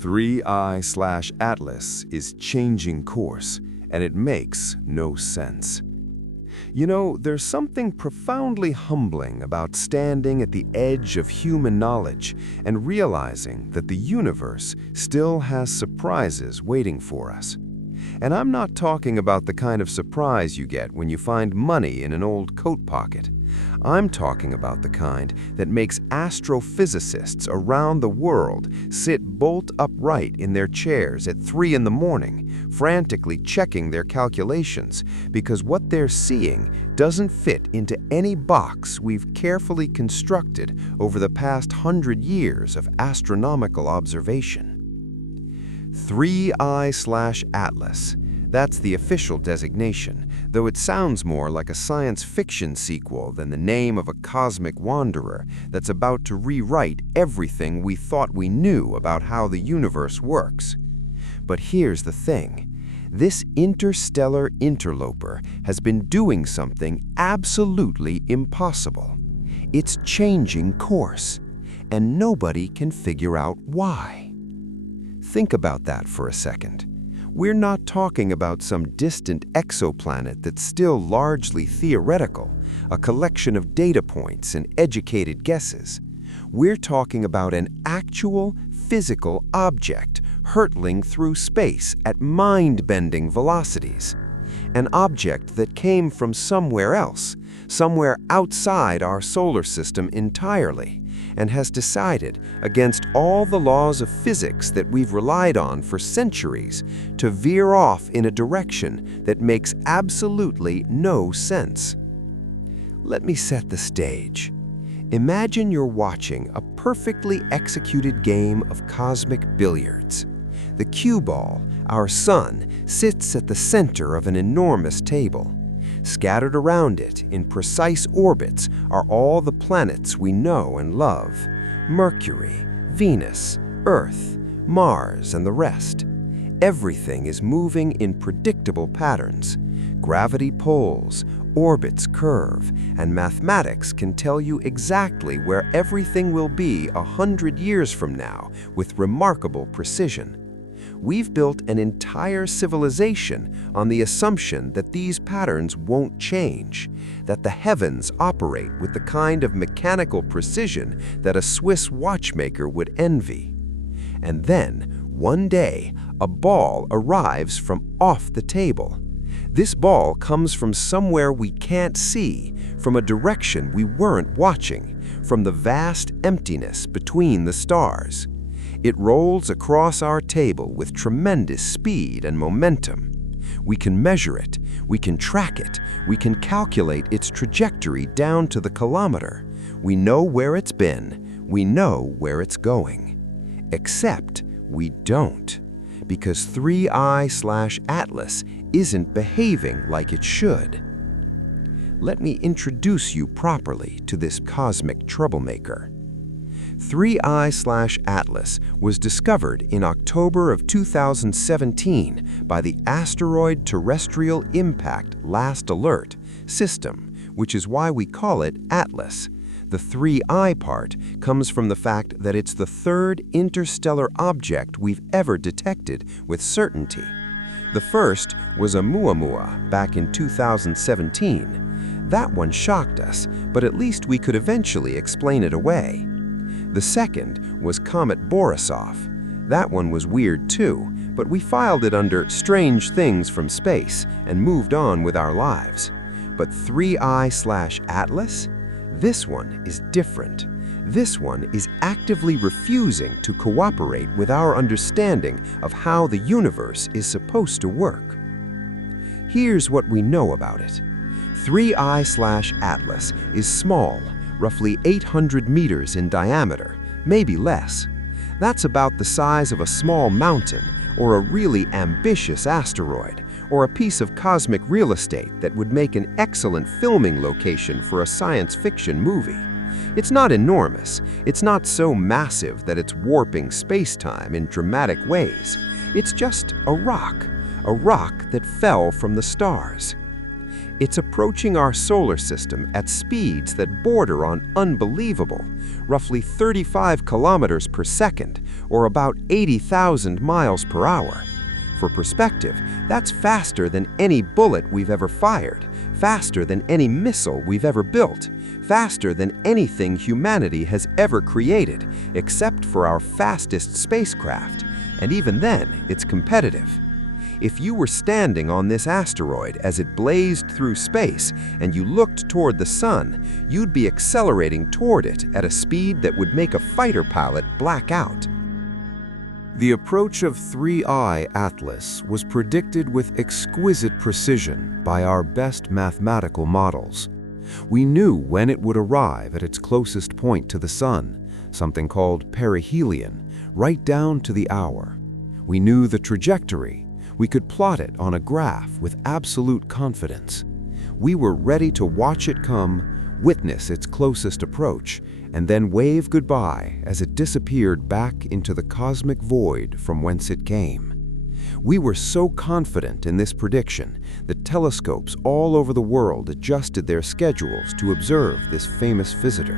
3I/Atlas is changing course, and it makes no sense. You know, there's something profoundly humbling about standing at the edge of human knowledge and realizing that the universe still has surprises waiting for us. And I'm not talking about the kind of surprise you get when you find money in an old coat pocket. I'm talking about the kind that makes astrophysicists around the world sit bolt upright in their chairs at 3 in the morning, frantically checking their calculations because what they're seeing doesn't fit into any box we've carefully constructed over the past 100 years of astronomical observation. 3I/Atlas. That's the official designation, though it sounds more like a science fiction sequel than the name of a cosmic wanderer that's about to rewrite everything we thought we knew about how the universe works. But here's the thing. This interstellar interloper has been doing something absolutely impossible. It's changing course, and nobody can figure out why. Think about that for a second. We're not talking about some distant exoplanet that's still largely theoretical, a collection of data points and educated guesses. We're talking about an actual physical object hurtling through space at mind-bending velocities. An object that came from somewhere else, somewhere outside our solar system entirely, and has decided, against all the laws of physics that we've relied on for centuries, to veer off in a direction that makes absolutely no sense. Let me set the stage. Imagine you're watching a perfectly executed game of cosmic billiards. The cue ball, our sun, sits at the center of an enormous table. Scattered around it in precise orbits are all the planets we know and love: Mercury, Venus, Earth, Mars, and the rest. Everything is moving in predictable patterns. Gravity pulls, orbits curve, and mathematics can tell you exactly where everything will be 100 years from now with remarkable precision. We've built an entire civilization on the assumption that these patterns won't change, that the heavens operate with the kind of mechanical precision that a Swiss watchmaker would envy. And then, one day, a ball arrives from off the table. This ball comes from somewhere we can't see, from a direction we weren't watching, from the vast emptiness between the stars. It rolls across our table with tremendous speed and momentum. We can measure it, we can track it, we can calculate its trajectory down to the kilometer. We know where it's been, we know where it's going. Except we don't, because 3I/Atlas isn't behaving like it should. Let me introduce you properly to this cosmic troublemaker. 3I/Atlas was discovered in October of 2017 by the Asteroid Terrestrial Impact Last Alert system, which is why we call it Atlas. The 3I part comes from the fact that it's the third interstellar object we've ever detected with certainty. The first was Oumuamua back in 2017. That one shocked us, but at least we could eventually explain it away. The second was Comet Borisov. That one was weird too, but we filed it under strange things from space and moved on with our lives. But 3I/Atlas? This one is different. This one is actively refusing to cooperate with our understanding of how the universe is supposed to work. Here's what we know about it. 3I/Atlas is small, roughly 800 meters in diameter, maybe less. That's about the size of a small mountain or a really ambitious asteroid, or a piece of cosmic real estate that would make an excellent filming location for a science fiction movie. It's not enormous. It's not so massive that it's warping space-time in dramatic ways. It's just a rock that fell from the stars. It's approaching our solar system at speeds that border on unbelievable, roughly 35 kilometers per second, or about 80,000 miles per hour. For perspective, that's faster than any bullet we've ever fired, faster than any missile we've ever built, faster than anything humanity has ever created, except for our fastest spacecraft. And even then, it's competitive. If you were standing on this asteroid as it blazed through space and you looked toward the sun, you'd be accelerating toward it at a speed that would make a fighter pilot black out. The approach of 3I Atlas was predicted with exquisite precision by our best mathematical models. We knew when it would arrive at its closest point to the sun, something called perihelion, right down to the hour. We knew the trajectory. We could plot it on a graph with absolute confidence. We were ready to watch it come, witness its closest approach, and then wave goodbye as it disappeared back into the cosmic void from whence it came. We were so confident in this prediction that telescopes all over the world adjusted their schedules to observe this famous visitor.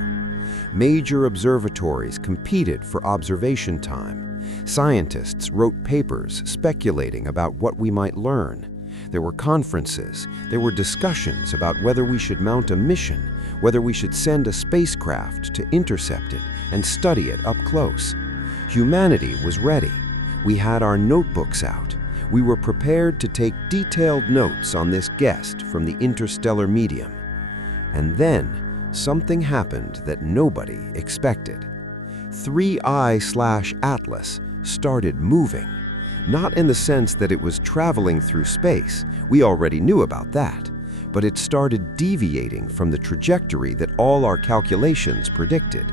Major observatories competed for observation time. Scientists wrote papers speculating about what we might learn. There were conferences, there were discussions about whether we should mount a mission, whether we should send a spacecraft to intercept it and study it up close. Humanity was ready. We had our notebooks out. We were prepared to take detailed notes on this guest from the interstellar medium. And then, something happened that nobody expected. 3I/Atlas started moving. Not in the sense that it was traveling through space, we already knew about that, but it started deviating from the trajectory that all our calculations predicted.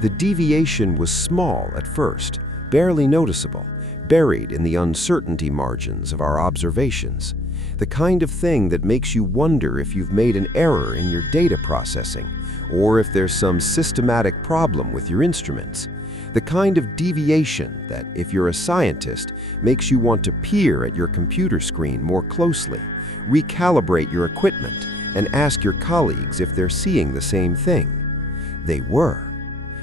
The deviation was small at first, barely noticeable, buried in the uncertainty margins of our observations. The kind of thing that makes you wonder if you've made an error in your data processing, or if there's some systematic problem with your instruments. The kind of deviation that, if you're a scientist, makes you want to peer at your computer screen more closely, recalibrate your equipment, and ask your colleagues if they're seeing the same thing. They were.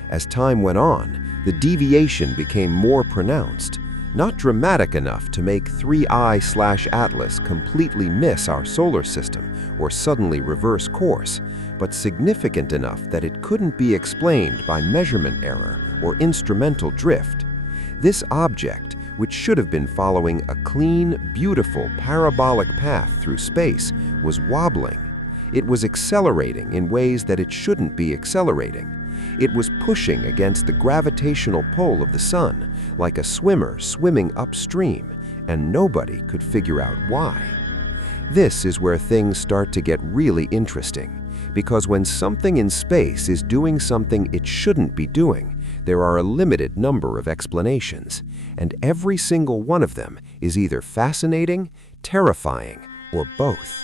As time went on, the deviation became more pronounced, not dramatic enough to make 3I/Atlas completely miss our solar system or suddenly reverse course, but significant enough that it couldn't be explained by measurement error or instrumental drift. This object, which should have been following a clean, beautiful, parabolic path through space, was wobbling. It was accelerating in ways that it shouldn't be accelerating. It was pushing against the gravitational pull of the sun, like a swimmer swimming upstream, and nobody could figure out why. This is where things start to get really interesting, because when something in space is doing something it shouldn't be doing, there are a limited number of explanations, and every single one of them is either fascinating, terrifying, or both.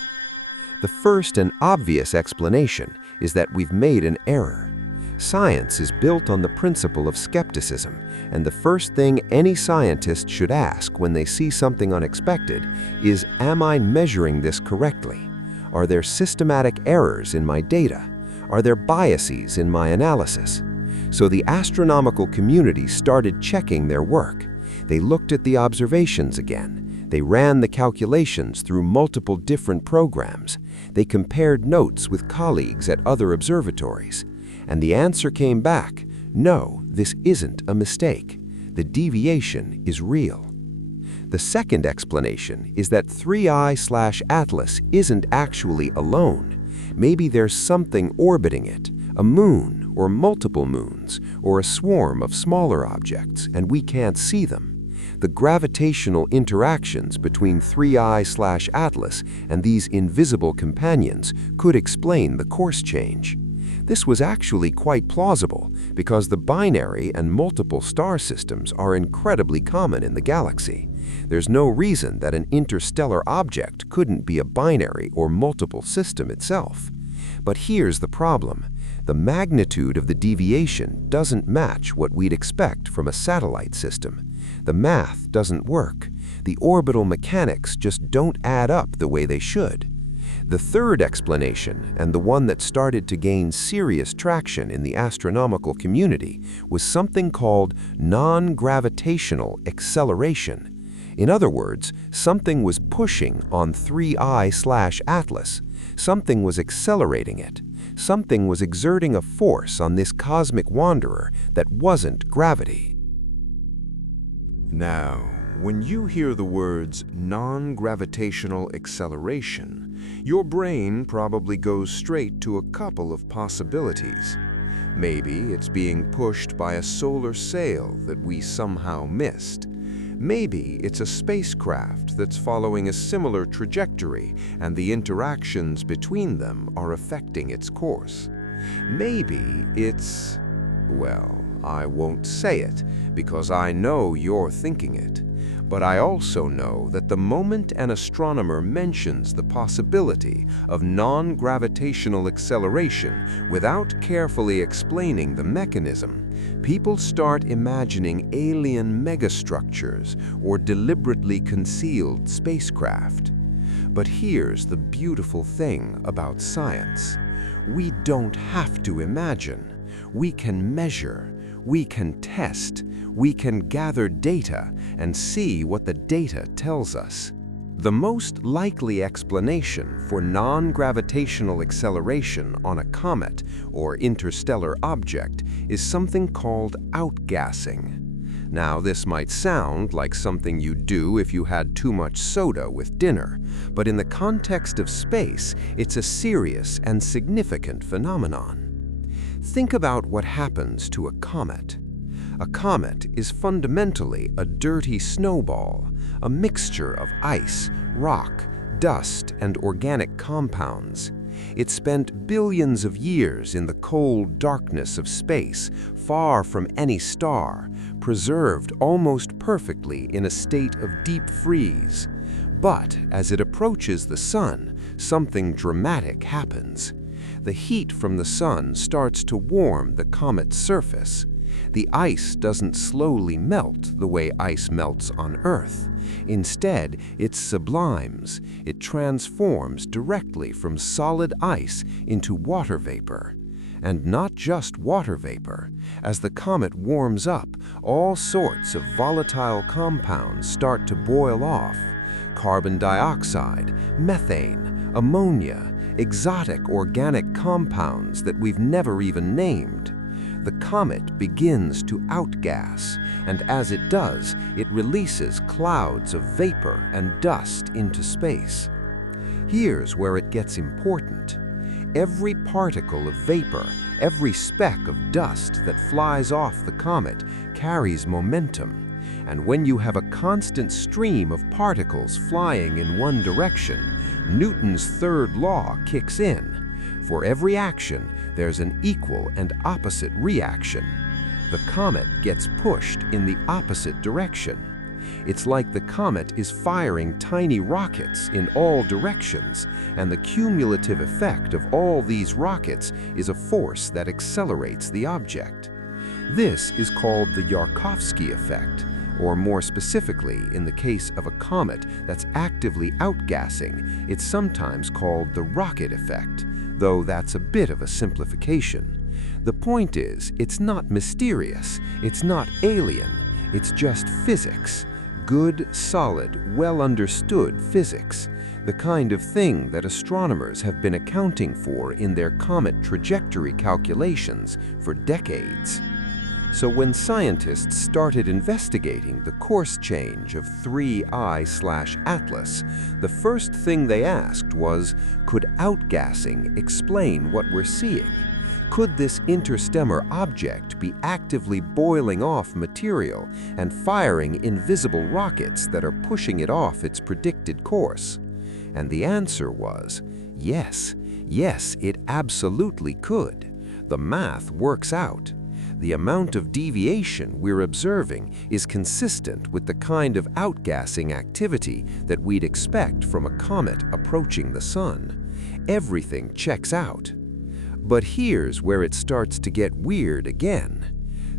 The first and obvious explanation is that we've made an error. Science is built on the principle of skepticism, and the first thing any scientist should ask when they see something unexpected is, am I measuring this correctly? Are there systematic errors in my data? Are there biases in my analysis? So the astronomical community started checking their work. They looked at the observations again. They ran the calculations through multiple different programs. They compared notes with colleagues at other observatories. And the answer came back, no, this isn't a mistake. The deviation is real. The second explanation is that 3I/Atlas isn't actually alone. Maybe there's something orbiting it, a moon or multiple moons, or a swarm of smaller objects, and we can't see them. The gravitational interactions between 3I/Atlas and these invisible companions could explain the course change. This was actually quite plausible because the binary and multiple star systems are incredibly common in the galaxy. There's no reason that an interstellar object couldn't be a binary or multiple system itself. But here's the problem. The magnitude of the deviation doesn't match what we'd expect from a satellite system. The math doesn't work. The orbital mechanics just don't add up the way they should. The third explanation, and the one that started to gain serious traction in the astronomical community, was something called non-gravitational acceleration. In other words, something was pushing on 3I/Atlas. Something was accelerating it. Something was exerting a force on this cosmic wanderer that wasn't gravity. Now, when you hear the words non-gravitational acceleration, your brain probably goes straight to a couple of possibilities. Maybe it's being pushed by a solar sail that we somehow missed. Maybe it's a spacecraft that's following a similar trajectory and the interactions between them are affecting its course. Maybe it's, well, I won't say it because I know you're thinking it. But I also know that the moment an astronomer mentions the possibility of non-gravitational acceleration without carefully explaining the mechanism, people start imagining alien megastructures or deliberately concealed spacecraft. But here's the beautiful thing about science. We don't have to imagine. We can measure. We can test. We can gather data and see what the data tells us. The most likely explanation for non-gravitational acceleration on a comet or interstellar object is something called outgassing. Now, this might sound like something you'd do if you had too much soda with dinner, but in the context of space, it's a serious and significant phenomenon. Think about what happens to a comet. A comet is fundamentally a dirty snowball, a mixture of ice, rock, dust, and organic compounds. It spent billions of years in the cold darkness of space, far from any star, preserved almost perfectly in a state of deep freeze. But as it approaches the sun, something dramatic happens. The heat from the sun starts to warm the comet's surface. The ice doesn't slowly melt the way ice melts on Earth. Instead, it sublimes. It transforms directly from solid ice into water vapor. And not just water vapor. As the comet warms up, all sorts of volatile compounds start to boil off. Carbon dioxide, methane, ammonia, exotic organic compounds that we've never even named. The comet begins to outgas, and as it does, it releases clouds of vapor and dust into space. Here's where it gets important. Every particle of vapor, every speck of dust that flies off the comet carries momentum. And when you have a constant stream of particles flying in one direction, Newton's third law kicks in. For every action, there's an equal and opposite reaction. The comet gets pushed in the opposite direction. It's like the comet is firing tiny rockets in all directions, and the cumulative effect of all these rockets is a force that accelerates the object. This is called the Yarkovsky effect, or more specifically, in the case of a comet that's actively outgassing, it's sometimes called the rocket effect, though that's a bit of a simplification. The point is, it's not mysterious, it's not alien, it's just physics. Good, solid, well-understood physics. The kind of thing that astronomers have been accounting for in their comet trajectory calculations for decades. So when scientists started investigating the course change of 3I/Atlas, the first thing they asked was, could outgassing explain what we're seeing? Could this interstellar object be actively boiling off material and firing invisible rockets that are pushing it off its predicted course? And the answer was, yes. Yes, it absolutely could. The math works out. The amount of deviation we're observing is consistent with the kind of outgassing activity that we'd expect from a comet approaching the sun. Everything checks out. But here's where it starts to get weird again.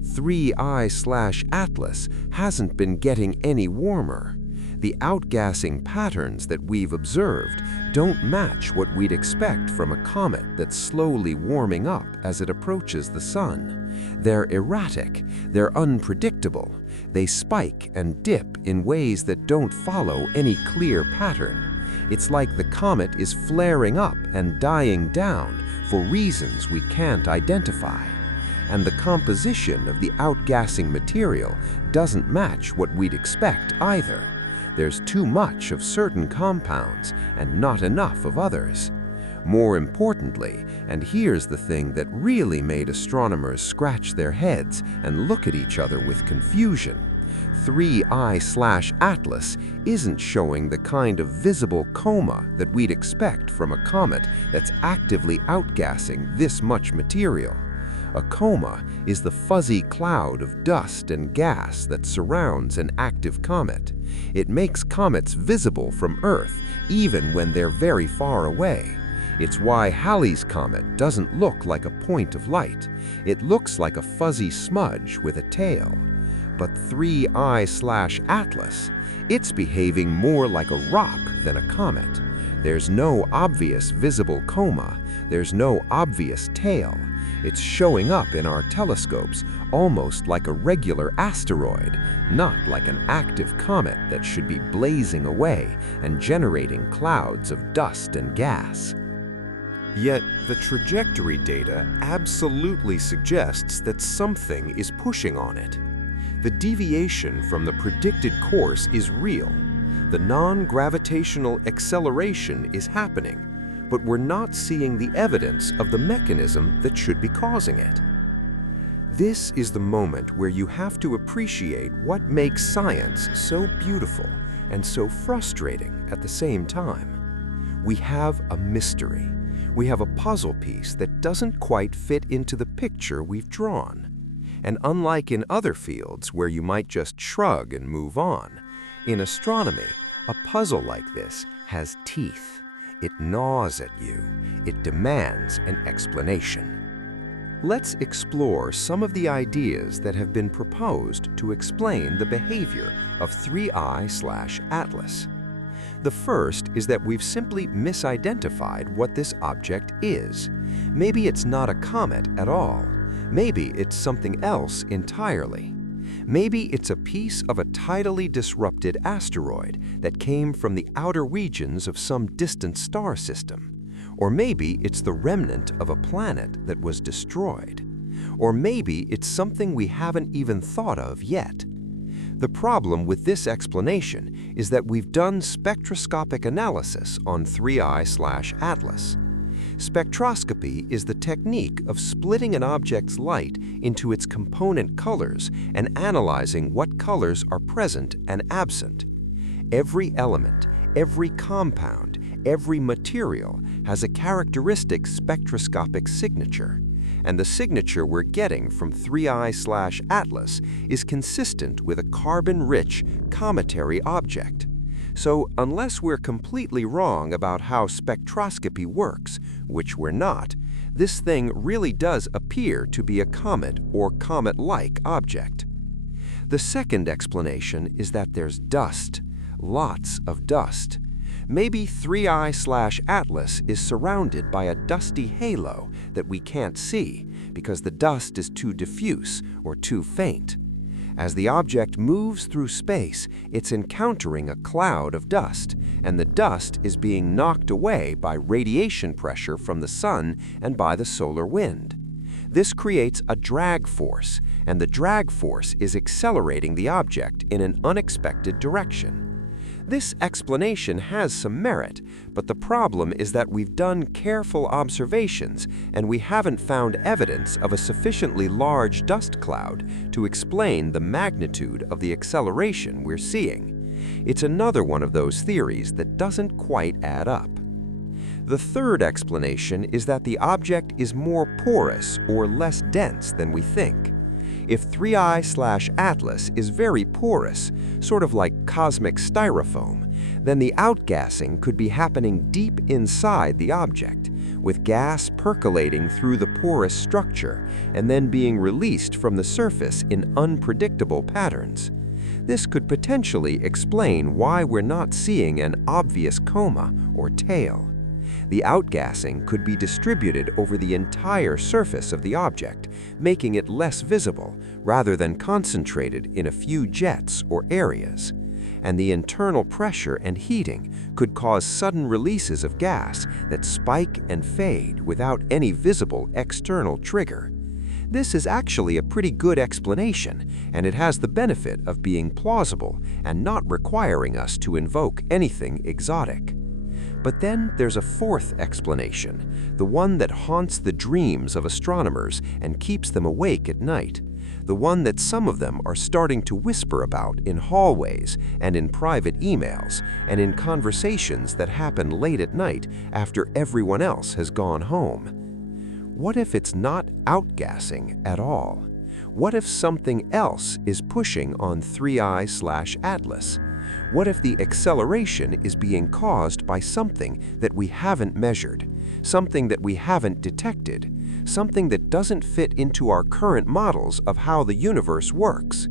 3I/Atlas hasn't been getting any warmer. The outgassing patterns that we've observed don't match what we'd expect from a comet that's slowly warming up as it approaches the sun. They're erratic, they're unpredictable, they spike and dip in ways that don't follow any clear pattern. It's like the comet is flaring up and dying down for reasons we can't identify. And the composition of the outgassing material doesn't match what we'd expect either. There's too much of certain compounds and not enough of others. More importantly, and here's the thing that really made astronomers scratch their heads and look at each other with confusion, 3I/Atlas isn't showing the kind of visible coma that we'd expect from a comet that's actively outgassing this much material. A coma is the fuzzy cloud of dust and gas that surrounds an active comet. It makes comets visible from Earth even when they're very far away. It's why Halley's Comet doesn't look like a point of light. It looks like a fuzzy smudge with a tail. But 3I/Atlas, it's behaving more like a rock than a comet. There's no obvious visible coma. There's no obvious tail. It's showing up in our telescopes almost like a regular asteroid, not like an active comet that should be blazing away and generating clouds of dust and gas. Yet, the trajectory data absolutely suggests that something is pushing on it. The deviation from the predicted course is real. The non-gravitational acceleration is happening, but we're not seeing the evidence of the mechanism that should be causing it. This is the moment where you have to appreciate what makes science so beautiful and so frustrating at the same time. We have a mystery. We have a puzzle piece that doesn't quite fit into the picture we've drawn. And unlike in other fields where you might just shrug and move on, in astronomy, a puzzle like this has teeth. It gnaws at you. It demands an explanation. Let's explore some of the ideas that have been proposed to explain the behavior of 3I/Atlas. The first is that we've simply misidentified what this object is. Maybe it's not a comet at all. Maybe it's something else entirely. Maybe it's a piece of a tidally disrupted asteroid that came from the outer regions of some distant star system. Or maybe it's the remnant of a planet that was destroyed. Or maybe it's something we haven't even thought of yet. The problem with this explanation is that we've done spectroscopic analysis on 3I/Atlas. Spectroscopy is the technique of splitting an object's light into its component colors and analyzing what colors are present and absent. Every element, every compound, every material has a characteristic spectroscopic signature, and the signature we're getting from 3I/Atlas is consistent with a carbon-rich cometary object. So unless we're completely wrong about how spectroscopy works, which we're not, this thing really does appear to be a comet or comet-like object. The second explanation is that there's dust, lots of dust. Maybe 3I/Atlas is surrounded by a dusty halo that we can't see because the dust is too diffuse or too faint. As the object moves through space, it's encountering a cloud of dust, and the dust is being knocked away by radiation pressure from the sun and by the solar wind. This creates a drag force, and the drag force is accelerating the object in an unexpected direction. This explanation has some merit, but the problem is that we've done careful observations and we haven't found evidence of a sufficiently large dust cloud to explain the magnitude of the acceleration we're seeing. It's another one of those theories that doesn't quite add up. The third explanation is that the object is more porous or less dense than we think. If 3I/Atlas is very porous, sort of like cosmic styrofoam, then the outgassing could be happening deep inside the object, with gas percolating through the porous structure and then being released from the surface in unpredictable patterns. This could potentially explain why we're not seeing an obvious coma or tail. The outgassing could be distributed over the entire surface of the object, making it less visible rather than concentrated in a few jets or areas. And the internal pressure and heating could cause sudden releases of gas that spike and fade without any visible external trigger. This is actually a pretty good explanation, and it has the benefit of being plausible and not requiring us to invoke anything exotic. But then there's a fourth explanation, the one that haunts the dreams of astronomers and keeps them awake at night, the one that some of them are starting to whisper about in hallways and in private emails and in conversations that happen late at night after everyone else has gone home. What if it's not outgassing at all? What if something else is pushing on 3I/Atlas? What if the acceleration is being caused by something that we haven't measured, something that we haven't detected, something that doesn't fit into our current models of how the universe works?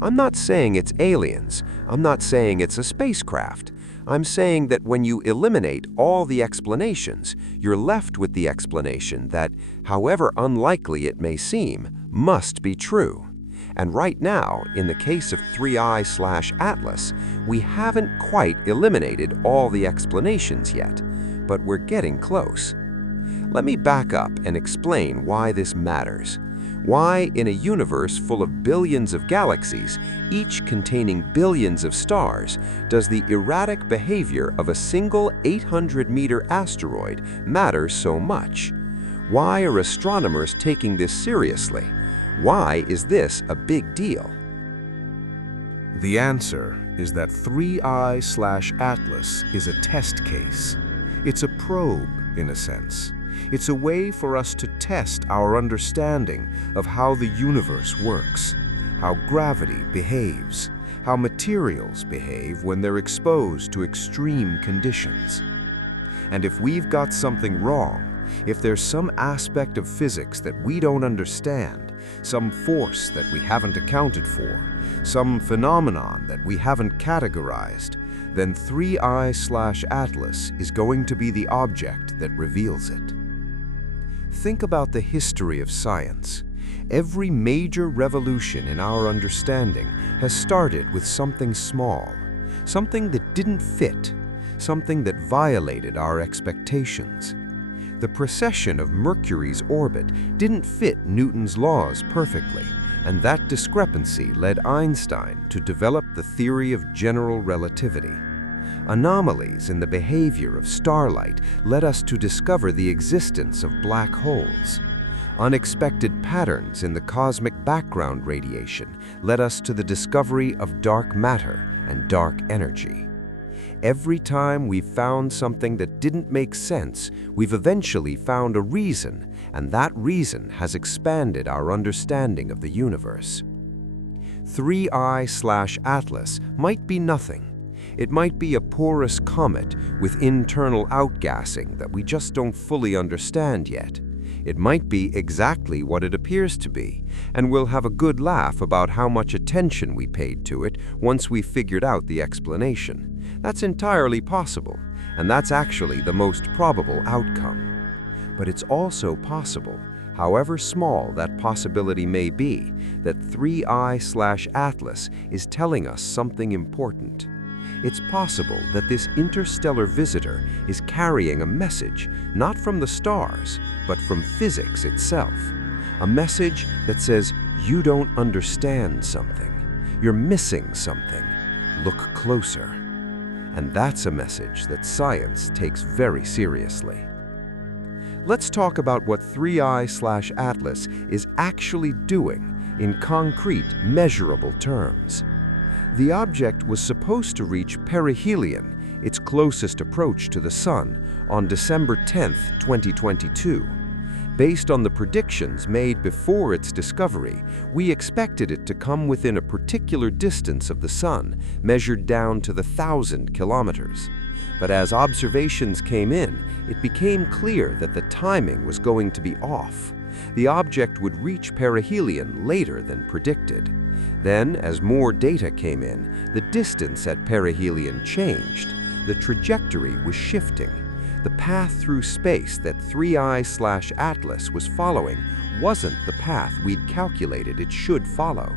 I'm not saying it's aliens. I'm not saying it's a spacecraft. I'm saying that when you eliminate all the explanations, you're left with the explanation that, however unlikely it may seem, must be true. And right now, in the case of 3I/Atlas, we haven't quite eliminated all the explanations yet, but we're getting close. Let me back up and explain why this matters. Why, in a universe full of billions of galaxies, each containing billions of stars, does the erratic behavior of a single 800-meter asteroid matter so much? Why are astronomers taking this seriously? Why is this a big deal? The answer is that 3I/Atlas is a test case. It's a probe, in a sense. It's a way for us to test our understanding of how the universe works, how gravity behaves, how materials behave when they're exposed to extreme conditions. And if we've got something wrong, if there's some aspect of physics that we don't understand, some force that we haven't accounted for, some phenomenon that we haven't categorized, then 3I/Atlas is going to be the object that reveals it. Think about the history of science. Every major revolution in our understanding has started with something small, something that didn't fit, something that violated our expectations. The precession of Mercury's orbit didn't fit Newton's laws perfectly, and that discrepancy led Einstein to develop the theory of general relativity. Anomalies in the behavior of starlight led us to discover the existence of black holes. Unexpected patterns in the cosmic background radiation led us to the discovery of dark matter and dark energy. Every time we've found something that didn't make sense, we've eventually found a reason, and that reason has expanded our understanding of the universe. 3I/Atlas might be nothing. It might be a porous comet with internal outgassing that we just don't fully understand yet. It might be exactly what it appears to be, and we'll have a good laugh about how much attention we paid to it once we figured out the explanation. That's entirely possible, and that's actually the most probable outcome. But it's also possible, however small that possibility may be, that 3I/Atlas is telling us something important. It's possible that this interstellar visitor is carrying a message, not from the stars, but from physics itself. A message that says, you don't understand something. You're missing something. Look closer. And that's a message that science takes very seriously. Let's talk about what 3I/Atlas is actually doing in concrete, measurable terms. The object was supposed to reach perihelion, its closest approach to the Sun, on December 10, 2022. Based on the predictions made before its discovery, we expected it to come within a particular distance of the Sun, measured down to the 1,000 kilometers. But as observations came in, it became clear that the timing was going to be off. The object would reach perihelion later than predicted. Then, as more data came in, the distance at perihelion changed. The trajectory was shifting. The path through space that 3I/Atlas was following wasn't the path we'd calculated it should follow.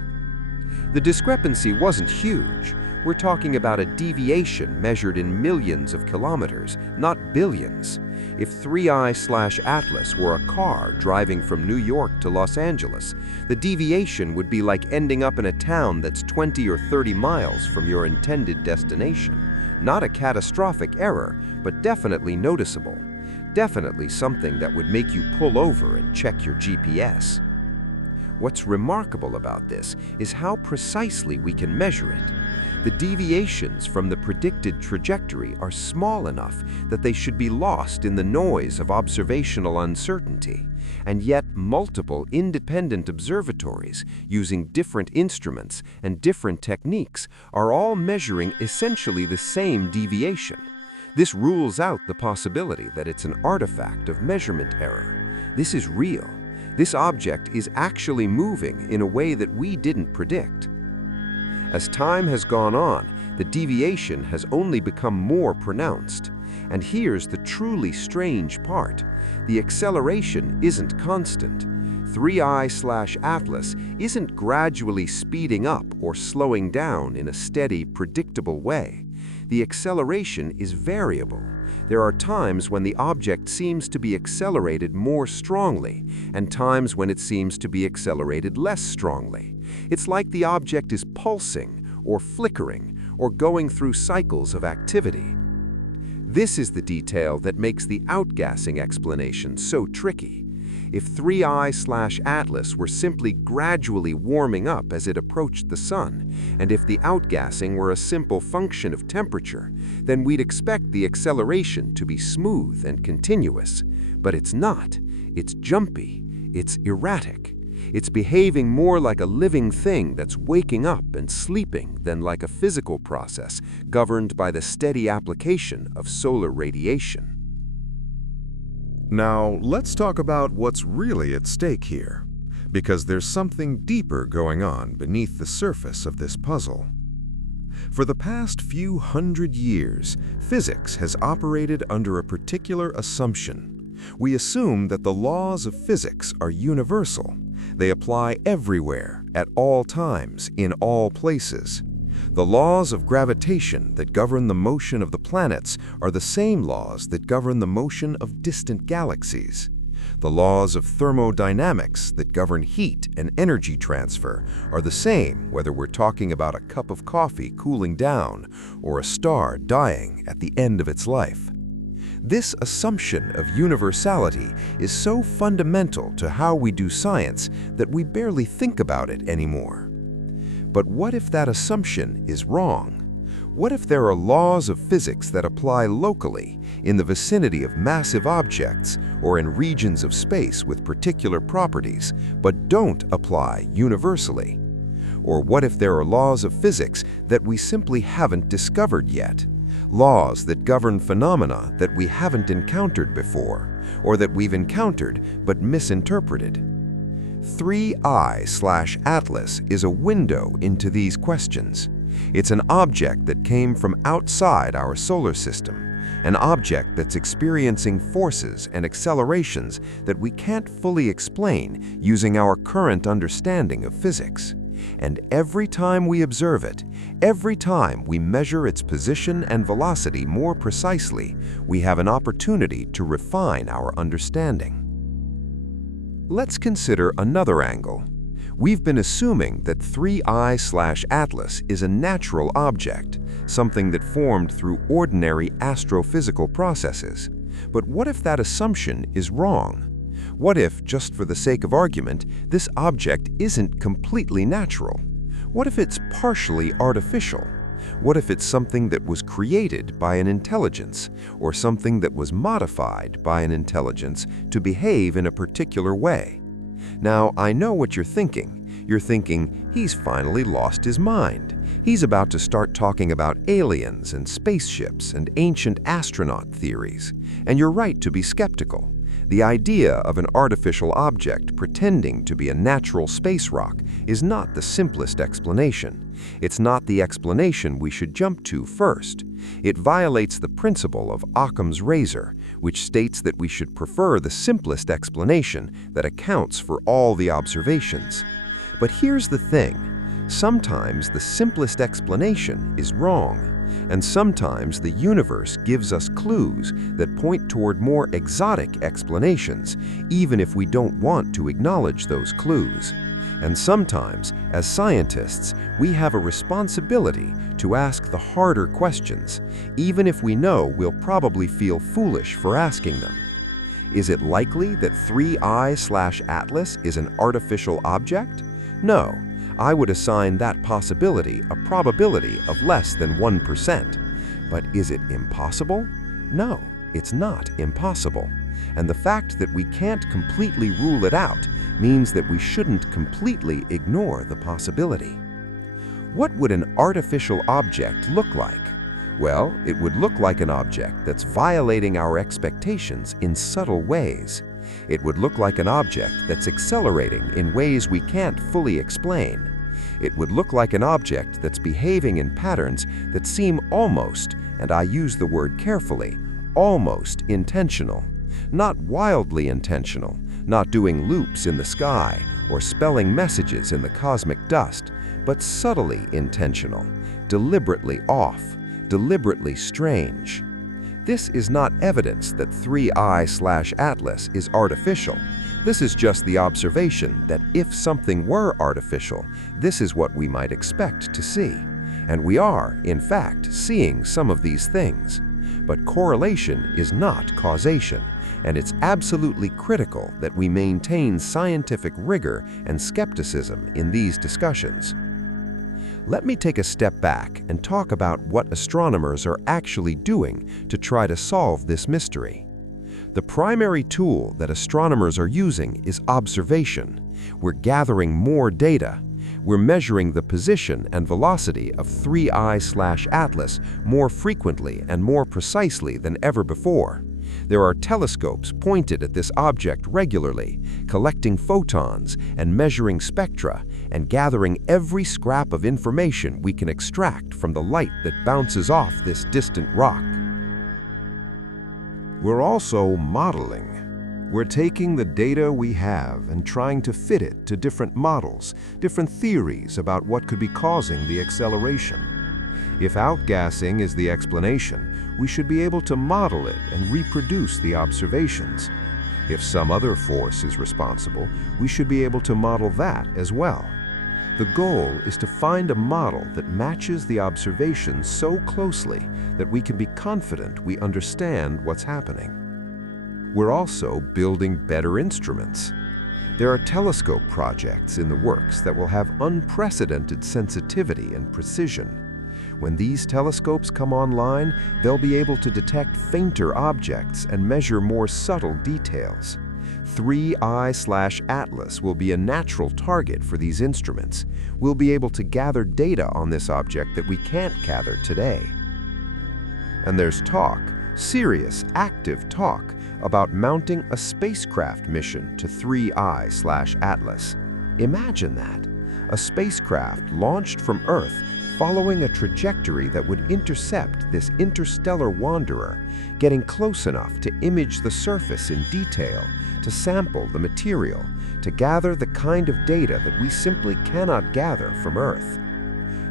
The discrepancy wasn't huge. We're talking about a deviation measured in millions of kilometers, not billions. If 3I/Atlas were a car driving from New York to Los Angeles, the deviation would be like ending up in a town that's 20 or 30 miles from your intended destination. Not a catastrophic error, but definitely noticeable. Definitely something that would make you pull over and check your GPS. What's remarkable about this is how precisely we can measure it. The deviations from the predicted trajectory are small enough that they should be lost in the noise of observational uncertainty, and yet multiple independent observatories using different instruments and different techniques are all measuring essentially the same deviation. This rules out the possibility that it's an artifact of measurement error. This is real. This object is actually moving in a way that we didn't predict. As time has gone on, the deviation has only become more pronounced. And here's the truly strange part. The acceleration isn't constant. 3I/Atlas isn't gradually speeding up or slowing down in a steady, predictable way. The acceleration is variable. There are times when the object seems to be accelerated more strongly, and times when it seems to be accelerated less strongly. It's like the object is pulsing, or flickering, or going through cycles of activity. This is the detail that makes the outgassing explanation so tricky. If 3I/Atlas were simply gradually warming up as it approached the sun, and if the outgassing were a simple function of temperature, then we'd expect the acceleration to be smooth and continuous. But it's not. It's jumpy. It's erratic. It's behaving more like a living thing that's waking up and sleeping than like a physical process governed by the steady application of solar radiation. Now, let's talk about what's really at stake here, because there's something deeper going on beneath the surface of this puzzle. For the past few hundred years, physics has operated under a particular assumption. We assume that the laws of physics are universal. They apply everywhere, at all times, in all places. The laws of gravitation that govern the motion of the planets are the same laws that govern the motion of distant galaxies. The laws of thermodynamics that govern heat and energy transfer are the same whether we're talking about a cup of coffee cooling down or a star dying at the end of its life. This assumption of universality is so fundamental to how we do science that we barely think about it anymore. But what if that assumption is wrong? What if there are laws of physics that apply locally, in the vicinity of massive objects, or in regions of space with particular properties, but don't apply universally? Or what if there are laws of physics that we simply haven't discovered yet? Laws that govern phenomena that we haven't encountered before, or that we've encountered but misinterpreted? 3I/Atlas is a window into these questions. It's an object that came from outside our solar system, an object that's experiencing forces and accelerations that we can't fully explain using our current understanding of physics. And every time we observe it, every time we measure its position and velocity more precisely, we have an opportunity to refine our understanding. Let's consider another angle. We've been assuming that 3I/Atlas is a natural object, something that formed through ordinary astrophysical processes. But what if that assumption is wrong? What if, just for the sake of argument, this object isn't completely natural? What if it's partially artificial? What if it's something that was created by an intelligence, or something that was modified by an intelligence to behave in a particular way? Now, I know what you're thinking. You're thinking, he's finally lost his mind. He's about to start talking about aliens and spaceships and ancient astronaut theories. And you're right to be skeptical. The idea of an artificial object pretending to be a natural space rock is not the simplest explanation. It's not the explanation we should jump to first. It violates the principle of Occam's razor, which states that we should prefer the simplest explanation that accounts for all the observations. But here's the thing. Sometimes the simplest explanation is wrong. And sometimes the universe gives us clues that point toward more exotic explanations, even if we don't want to acknowledge those clues. And sometimes, as scientists, we have a responsibility to ask the harder questions, even if we know we'll probably feel foolish for asking them. Is it likely that 3I/Atlas is an artificial object? No. I would assign that possibility a probability of less than 1%. But is it impossible? No, it's not impossible. And the fact that we can't completely rule it out means that we shouldn't completely ignore the possibility. What would an artificial object look like? Well, it would look like an object that's violating our expectations in subtle ways. It would look like an object that's accelerating in ways we can't fully explain. It would look like an object that's behaving in patterns that seem almost, and I use the word carefully, almost intentional. Not wildly intentional, not doing loops in the sky or spelling messages in the cosmic dust, but subtly intentional, deliberately off, deliberately strange. This is not evidence that 3I/Atlas is artificial. This is just the observation that if something were artificial, this is what we might expect to see. And we are, in fact, seeing some of these things. But correlation is not causation, and it's absolutely critical that we maintain scientific rigor and skepticism in these discussions. Let me take a step back and talk about what astronomers are actually doing to try to solve this mystery. The primary tool that astronomers are using is observation. We're gathering more data. We're measuring the position and velocity of 3I/Atlas more frequently and more precisely than ever before. There are telescopes pointed at this object regularly, collecting photons and measuring spectra, and gathering every scrap of information we can extract from the light that bounces off this distant rock. We're also modeling. We're taking the data we have and trying to fit it to different models, different theories about what could be causing the acceleration. If outgassing is the explanation, we should be able to model it and reproduce the observations. If some other force is responsible, we should be able to model that as well. The goal is to find a model that matches the observations so closely that we can be confident we understand what's happening. We're also building better instruments. There are telescope projects in the works that will have unprecedented sensitivity and precision. When these telescopes come online, they'll be able to detect fainter objects and measure more subtle details. 3I/Atlas will be a natural target for these instruments. We'll be able to gather data on this object that we can't gather today. And there's talk, serious, active talk, about mounting a spacecraft mission to 3I/Atlas. Imagine that. A spacecraft launched from Earth following a trajectory that would intercept this interstellar wanderer, getting close enough to image the surface in detail, to sample the material, to gather the kind of data that we simply cannot gather from Earth.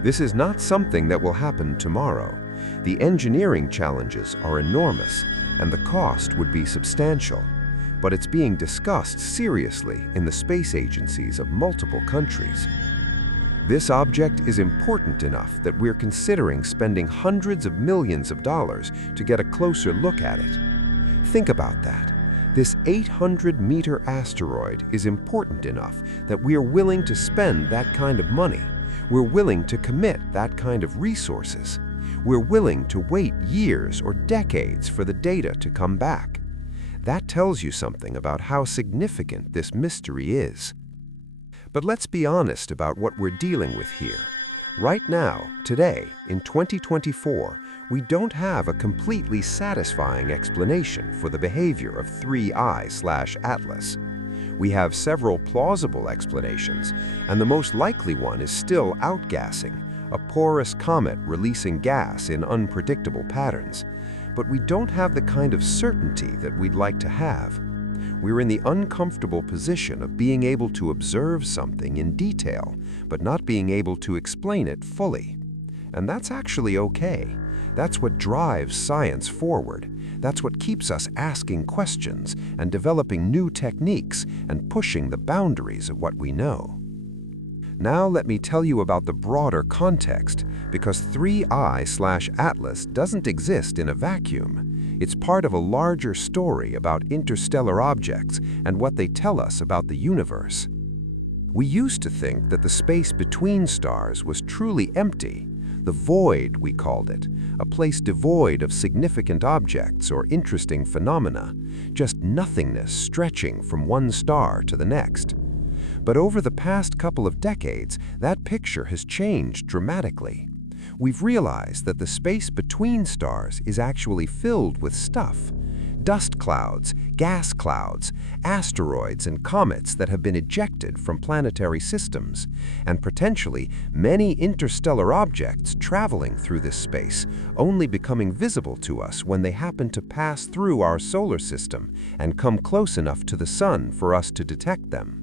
This is not something that will happen tomorrow. The engineering challenges are enormous, and the cost would be substantial. But it's being discussed seriously in the space agencies of multiple countries. This object is important enough that we're considering spending hundreds of millions of dollars to get a closer look at it. Think about that. This 800-meter asteroid is important enough that we are willing to spend that kind of money. We're willing to commit that kind of resources. We're willing to wait years or decades for the data to come back. That tells you something about how significant this mystery is. But let's be honest about what we're dealing with here. Right now, today, in 2024, we don't have a completely satisfying explanation for the behavior of 3I/Atlas. We have several plausible explanations, and the most likely one is still outgassing, a porous comet releasing gas in unpredictable patterns. But we don't have the kind of certainty that we'd like to have. We're in the uncomfortable position of being able to observe something in detail, but not being able to explain it fully. And that's actually okay. That's what drives science forward. That's what keeps us asking questions and developing new techniques and pushing the boundaries of what we know. Now let me tell you about the broader context, because 3I/Atlas doesn't exist in a vacuum. It's part of a larger story about interstellar objects and what they tell us about the universe. We used to think that the space between stars was truly empty. The void, we called it, a place devoid of significant objects or interesting phenomena, just nothingness stretching from one star to the next. But over the past couple of decades, that picture has changed dramatically. We've realized that the space between stars is actually filled with stuff. Dust clouds, gas clouds, asteroids and comets that have been ejected from planetary systems, and potentially many interstellar objects traveling through this space, only becoming visible to us when they happen to pass through our solar system and come close enough to the Sun for us to detect them.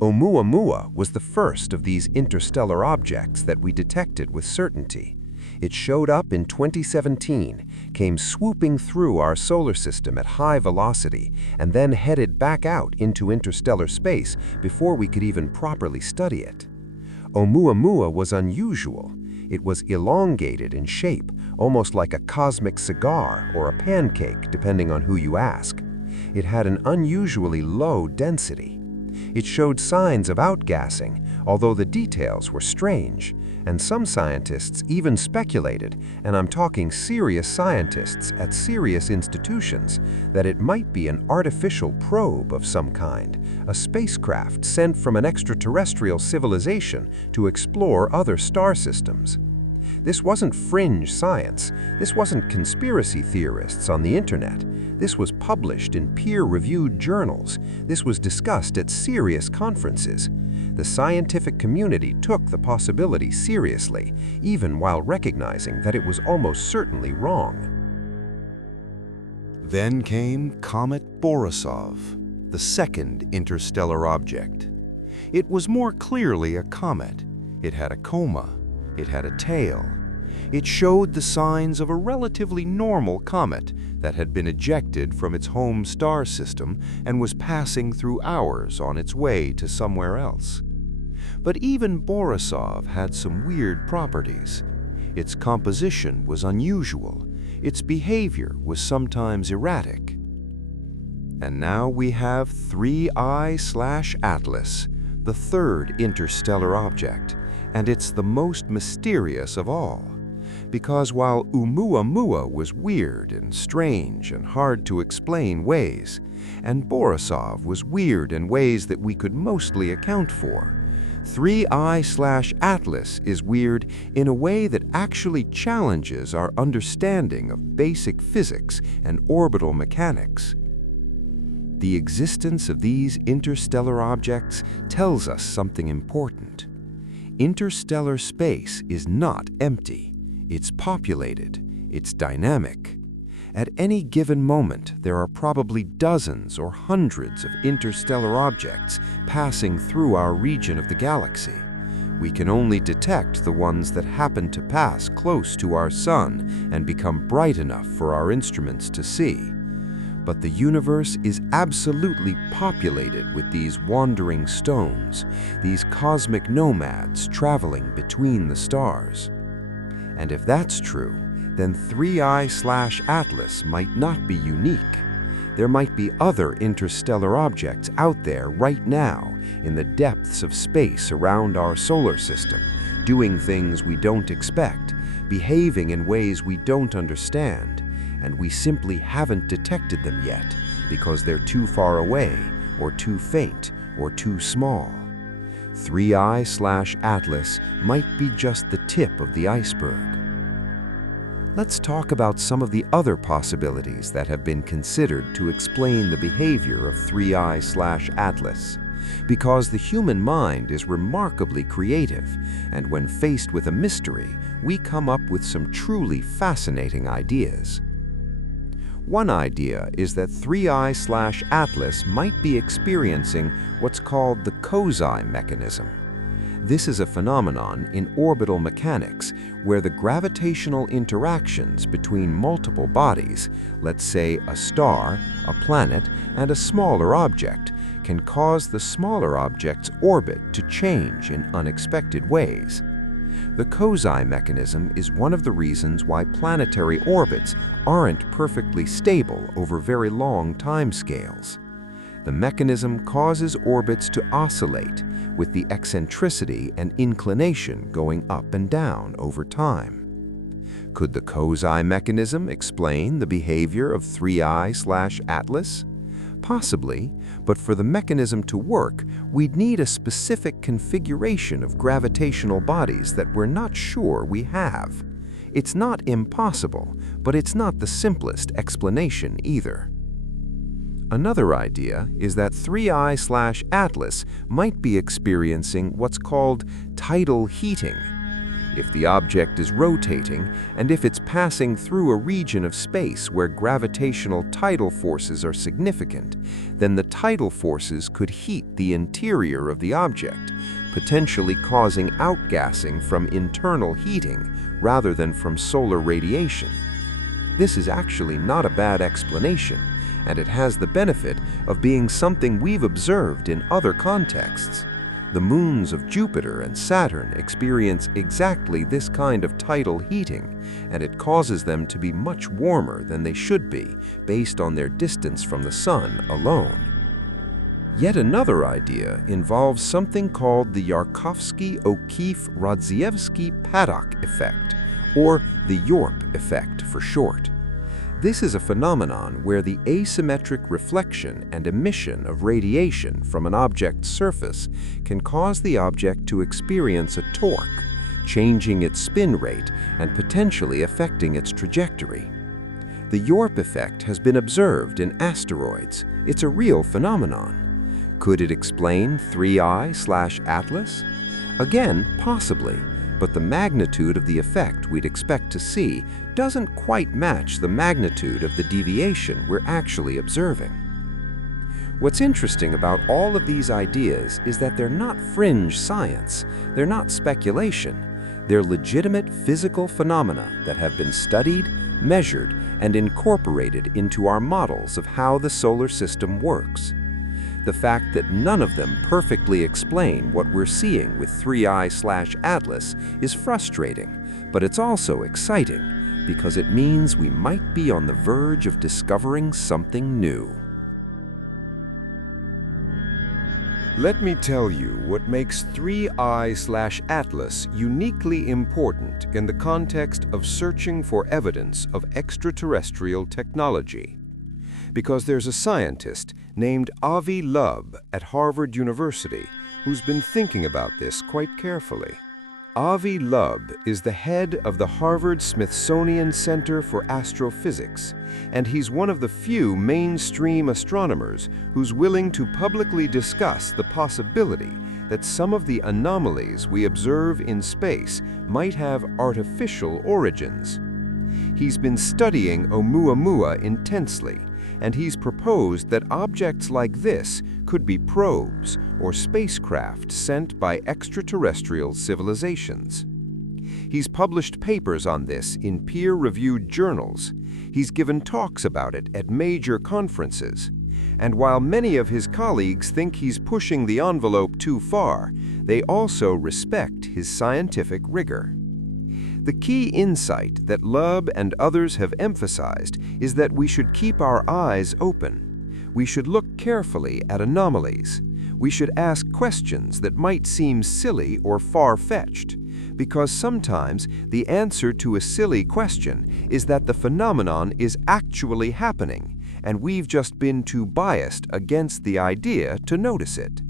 Oumuamua was the first of these interstellar objects that we detected with certainty. It showed up in 2017, came swooping through our solar system at high velocity, and then headed back out into interstellar space before we could even properly study it. Oumuamua was unusual. It was elongated in shape, almost like a cosmic cigar or a pancake, depending on who you ask. It had an unusually low density. It showed signs of outgassing, although the details were strange, and some scientists even speculated, and I'm talking serious scientists at serious institutions, that it might be an artificial probe of some kind, a spacecraft sent from an extraterrestrial civilization to explore other star systems. This wasn't fringe science. This wasn't conspiracy theorists on the internet. This was published in peer-reviewed journals. This was discussed at serious conferences. The scientific community took the possibility seriously, even while recognizing that it was almost certainly wrong. Then came Comet Borisov, the second interstellar object. It was more clearly a comet. It had a coma. It had a tail. It showed the signs of a relatively normal comet that had been ejected from its home star system and was passing through ours on its way to somewhere else. But even Borisov had some weird properties. Its composition was unusual. Its behavior was sometimes erratic. And now we have 3I/Atlas, the third interstellar object, and it's the most mysterious of all. Because while Oumuamua was weird and strange and hard to explain ways, and Borisov was weird in ways that we could mostly account for, 3I/Atlas is weird in a way that actually challenges our understanding of basic physics and orbital mechanics. The existence of these interstellar objects tells us something important. Interstellar space is not empty. It's populated. It's dynamic. At any given moment, there are probably dozens or hundreds of interstellar objects passing through our region of the galaxy. We can only detect the ones that happen to pass close to our sun and become bright enough for our instruments to see. But the universe is absolutely populated with these wandering stones, these cosmic nomads traveling between the stars. And if that's true, then 3I/Atlas might not be unique. There might be other interstellar objects out there right now in the depths of space around our solar system, doing things we don't expect, behaving in ways we don't understand, and we simply haven't detected them yet because they're too far away, or too faint, or too small. 3I/Atlas might be just the tip of the iceberg. Let's talk about some of the other possibilities that have been considered to explain the behavior of 3I/Atlas. Because the human mind is remarkably creative, and when faced with a mystery, we come up with some truly fascinating ideas. One idea is that 3I/Atlas might be experiencing what's called the Kozai mechanism. This is a phenomenon in orbital mechanics where the gravitational interactions between multiple bodies, let's say a star, a planet, and a smaller object, can cause the smaller object's orbit to change in unexpected ways. The Kozai mechanism is one of the reasons why planetary orbits aren't perfectly stable over very long timescales. The mechanism causes orbits to oscillate, with the eccentricity and inclination going up and down over time. Could the Kozai mechanism explain the behavior of 3I/Atlas? Possibly, but for the mechanism to work, we'd need a specific configuration of gravitational bodies that we're not sure we have. It's not impossible, but it's not the simplest explanation either. Another idea is that 3I/Atlas might be experiencing what's called tidal heating. If the object is rotating, and if it's passing through a region of space where gravitational tidal forces are significant, then the tidal forces could heat the interior of the object, potentially causing outgassing from internal heating rather than from solar radiation. This is actually not a bad explanation, and it has the benefit of being something we've observed in other contexts. The moons of Jupiter and Saturn experience exactly this kind of tidal heating, and it causes them to be much warmer than they should be based on their distance from the Sun alone. Yet another idea involves something called the Yarkovsky-O'Keefe-Radzievsky-Paddock effect, or the YORP effect for short. This is a phenomenon where the asymmetric reflection and emission of radiation from an object's surface can cause the object to experience a torque, changing its spin rate and potentially affecting its trajectory. The YORP effect has been observed in asteroids. It's a real phenomenon. Could it explain 3I/Atlas? Again, possibly, but the magnitude of the effect we'd expect to see doesn't quite match the magnitude of the deviation we're actually observing. What's interesting about all of these ideas is that they're not fringe science, they're not speculation, they're legitimate physical phenomena that have been studied, measured, and incorporated into our models of how the solar system works. The fact that none of them perfectly explain what we're seeing with 3I/Atlas is frustrating, but it's also exciting because it means we might be on the verge of discovering something new. Let me tell you what makes 3I/Atlas uniquely important in the context of searching for evidence of extraterrestrial technology. Because there's a scientist named Avi Loeb at Harvard University who's been thinking about this quite carefully. Avi Loeb is the head of the Harvard-Smithsonian Center for Astrophysics, and he's one of the few mainstream astronomers who's willing to publicly discuss the possibility that some of the anomalies we observe in space might have artificial origins. He's been studying Oumuamua intensely, and he's proposed that objects like this could be probes or spacecraft sent by extraterrestrial civilizations. He's published papers on this in peer-reviewed journals. He's given talks about it at major conferences. And while many of his colleagues think he's pushing the envelope too far, they also respect his scientific rigor. The key insight that Loeb and others have emphasized is that we should keep our eyes open. We should look carefully at anomalies. We should ask questions that might seem silly or far-fetched, because sometimes the answer to a silly question is that the phenomenon is actually happening, and we've just been too biased against the idea to notice it.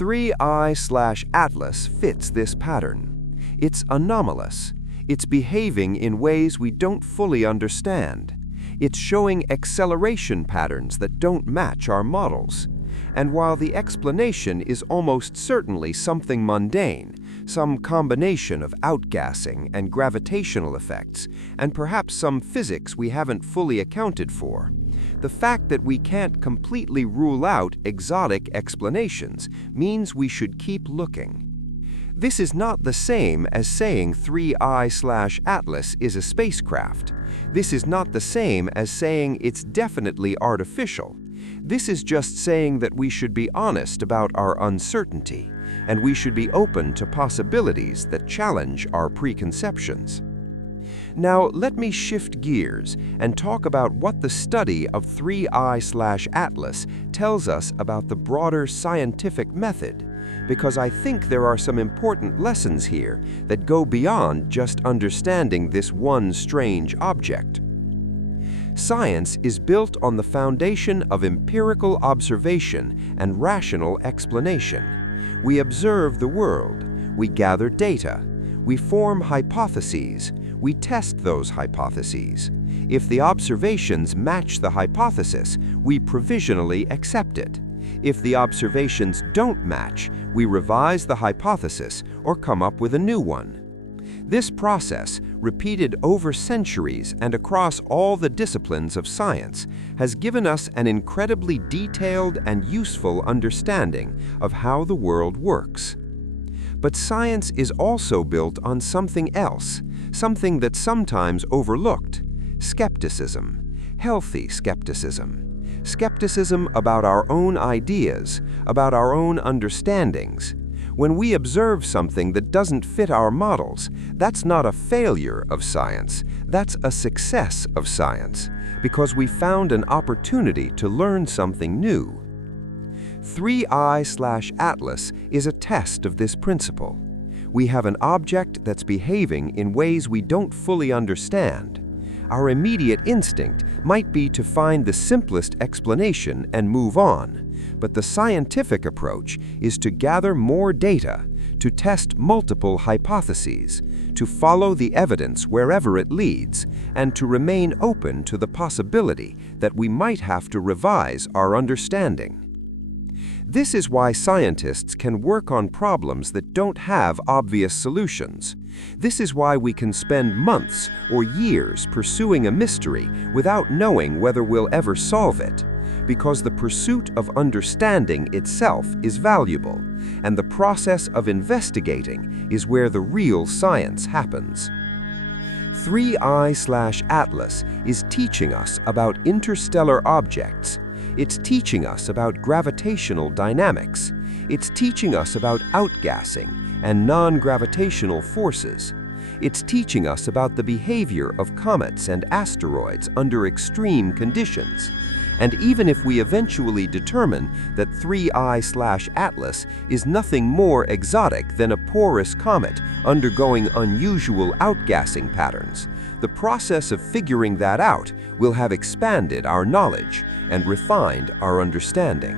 3I/Atlas fits this pattern. It's anomalous. It's behaving in ways we don't fully understand. It's showing acceleration patterns that don't match our models. And while the explanation is almost certainly something mundane, some combination of outgassing and gravitational effects, and perhaps some physics we haven't fully accounted for, the fact that we can't completely rule out exotic explanations means we should keep looking. This is not the same as saying 3I/Atlas is a spacecraft. This is not the same as saying it's definitely artificial. This is just saying that we should be honest about our uncertainty, and we should be open to possibilities that challenge our preconceptions. Now, let me shift gears and talk about what the study of 3I/Atlas tells us about the broader scientific method, because I think there are some important lessons here that go beyond just understanding this one strange object. Science is built on the foundation of empirical observation and rational explanation. We observe the world, we gather data, we form hypotheses, we test those hypotheses. If the observations match the hypothesis, we provisionally accept it. If the observations don't match, we revise the hypothesis or come up with a new one. This process, repeated over centuries and across all the disciplines of science, has given us an incredibly detailed and useful understanding of how the world works. But science is also built on something else, something that's sometimes overlooked: skepticism, healthy skepticism. Skepticism about our own ideas, about our own understandings. When we observe something that doesn't fit our models, that's not a failure of science, that's a success of science, because we found an opportunity to learn something new. 3I/Atlas is a test of this principle. We have an object that's behaving in ways we don't fully understand. Our immediate instinct might be to find the simplest explanation and move on, but the scientific approach is to gather more data, to test multiple hypotheses, to follow the evidence wherever it leads, and to remain open to the possibility that we might have to revise our understanding. This is why scientists can work on problems that don't have obvious solutions. This is why we can spend months or years pursuing a mystery without knowing whether we'll ever solve it, because the pursuit of understanding itself is valuable, and the process of investigating is where the real science happens. 3I/Atlas is teaching us about interstellar objects. It's teaching us about gravitational dynamics. It's teaching us about outgassing and non-gravitational forces. It's teaching us about the behavior of comets and asteroids under extreme conditions. And even if we eventually determine that 3I/Atlas is nothing more exotic than a porous comet undergoing unusual outgassing patterns, the process of figuring that out will have expanded our knowledge and refined our understanding.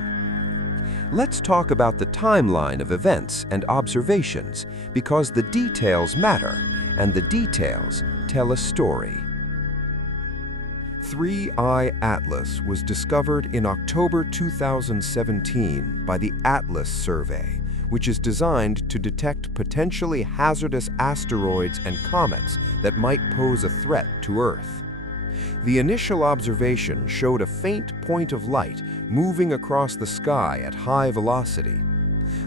Let's talk about the timeline of events and observations, because the details matter, and the details tell a story. 3I/Atlas was discovered in October 2017 by the Atlas Survey, which is designed to detect potentially hazardous asteroids and comets that might pose a threat to Earth. The initial observation showed a faint point of light moving across the sky at high velocity.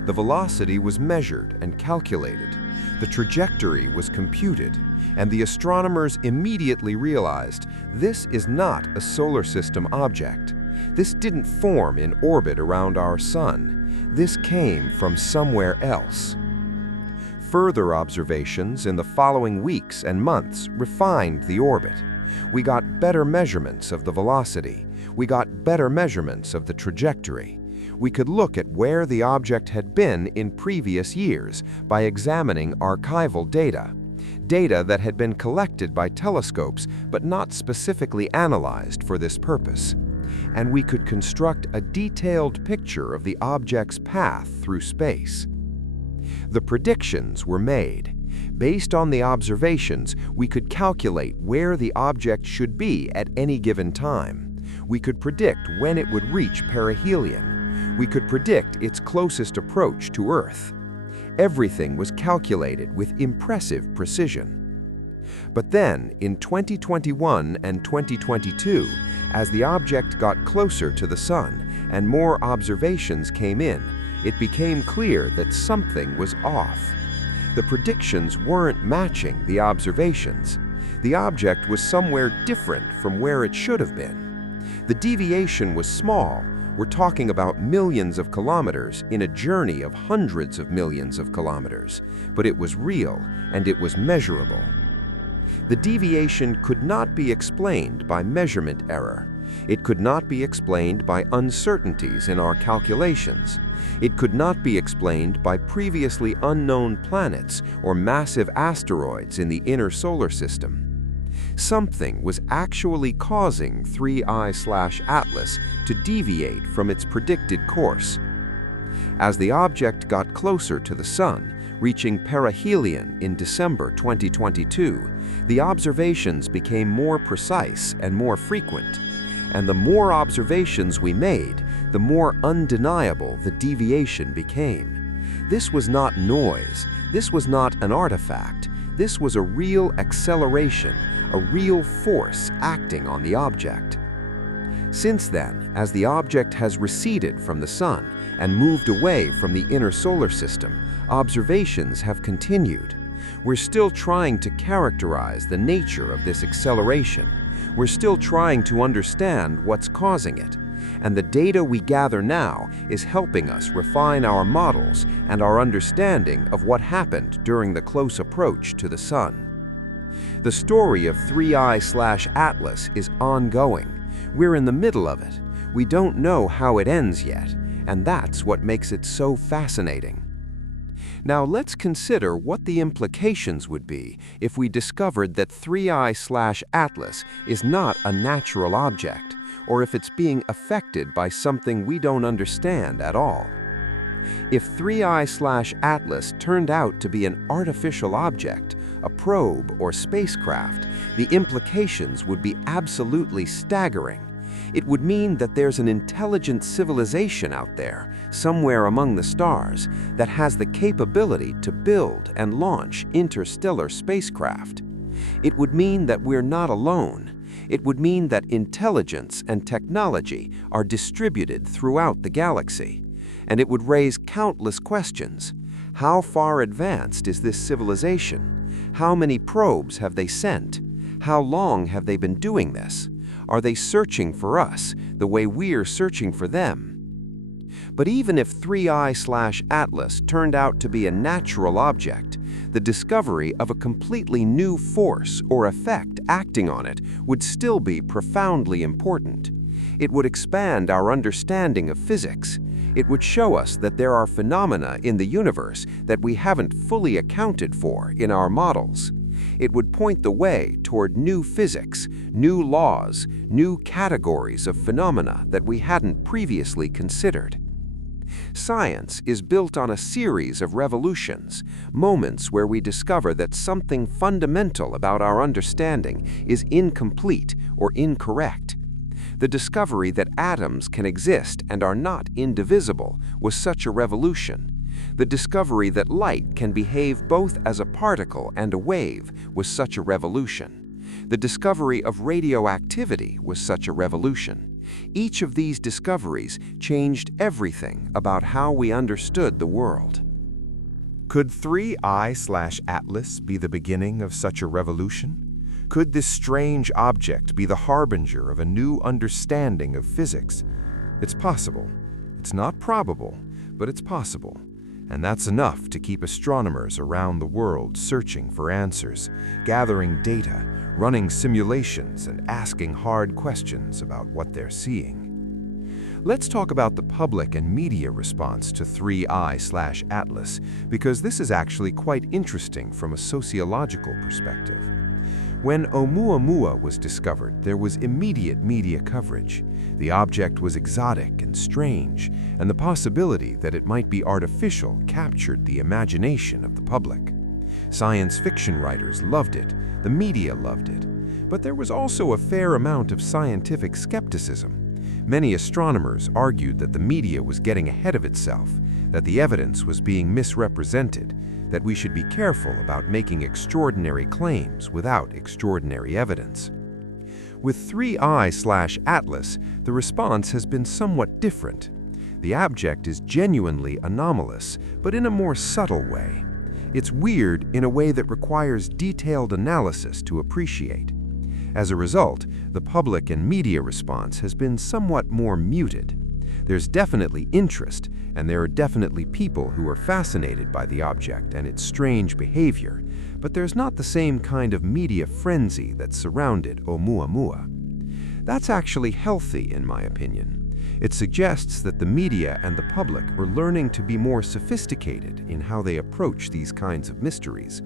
The velocity was measured and calculated, the trajectory was computed, and the astronomers immediately realized this is not a solar system object. This didn't form in orbit around our sun. This came from somewhere else. Further observations in the following weeks and months refined the orbit. We got better measurements of the velocity. We got better measurements of the trajectory. We could look at where the object had been in previous years by examining archival data that had been collected by telescopes but not specifically analyzed for this purpose. and we could construct a detailed picture of the object's path through space. The predictions were made. Based on the observations, we could calculate where the object should be at any given time. We could predict when it would reach perihelion. We could predict its closest approach to Earth. Everything was calculated with impressive precision. But then, in 2021 and 2022, as the object got closer to the Sun and more observations came in, it became clear that something was off. The predictions weren't matching the observations. The object was somewhere different from where it should have been. The deviation was small. We're talking about millions of kilometers in a journey of hundreds of millions of kilometers, but it was real and it was measurable. The deviation could not be explained by measurement error. It could not be explained by uncertainties in our calculations. It could not be explained by previously unknown planets or massive asteroids in the inner solar system. Something was actually causing 3I/Atlas to deviate from its predicted course. As the object got closer to the Sun, reaching perihelion in December 2022, the observations became more precise and more frequent. And the more observations we made, the more undeniable the deviation became. This was not noise. This was not an artifact. This was a real acceleration, a real force acting on the object. Since then, as the object has receded from the Sun and moved away from the inner solar system, observations have continued. We're still trying to characterize the nature of this acceleration. We're still trying to understand what's causing it. And the data we gather now is helping us refine our models and our understanding of what happened during the close approach to the Sun. The story of 3I/Atlas is ongoing. We're in the middle of it. We don't know how it ends yet, and that's what makes it so fascinating. Now let's consider what the implications would be if we discovered that 3I/Atlas is not a natural object, or if it's being affected by something we don't understand at all. If 3I/Atlas turned out to be an artificial object, a probe or spacecraft, the implications would be absolutely staggering. It would mean that there's an intelligent civilization out there, somewhere among the stars, that has the capability to build and launch interstellar spacecraft. It would mean that we're not alone. It would mean that intelligence and technology are distributed throughout the galaxy. And it would raise countless questions. How far advanced is this civilization? How many probes have they sent? How long have they been doing this? Are they searching for us the way we're searching for them? But even if 3I/Atlas turned out to be a natural object, the discovery of a completely new force or effect acting on it would still be profoundly important. It would expand our understanding of physics. It would show us that there are phenomena in the universe that we haven't fully accounted for in our models. It would point the way toward new physics, new laws, new categories of phenomena that we hadn't previously considered. Science is built on a series of revolutions, moments where we discover that something fundamental about our understanding is incomplete or incorrect. The discovery that atoms can exist and are not indivisible was such a revolution. The discovery that light can behave both as a particle and a wave was such a revolution. The discovery of radioactivity was such a revolution. Each of these discoveries changed everything about how we understood the world. Could 3I/Atlas be the beginning of such a revolution? Could this strange object be the harbinger of a new understanding of physics? It's possible. It's not probable, but it's possible. And that's enough to keep astronomers around the world searching for answers, gathering data, running simulations, and asking hard questions about what they're seeing. Let's talk about the public and media response to 3I/Atlas, because this is actually quite interesting from a sociological perspective. When Oumuamua was discovered, there was immediate media coverage. The object was exotic and strange, and the possibility that it might be artificial captured the imagination of the public. Science fiction writers loved it, the media loved it, but there was also a fair amount of scientific skepticism. Many astronomers argued that the media was getting ahead of itself, that the evidence was being misrepresented, that we should be careful about making extraordinary claims without extraordinary evidence. With 3I/Atlas, the response has been somewhat different. The object is genuinely anomalous, but in a more subtle way. It's weird in a way that requires detailed analysis to appreciate. As a result, the public and media response has been somewhat more muted. There's definitely interest, and there are definitely people who are fascinated by the object and its strange behavior, but there's not the same kind of media frenzy that surrounded Oumuamua. That's actually healthy, in my opinion. It suggests that the media and the public are learning to be more sophisticated in how they approach these kinds of mysteries.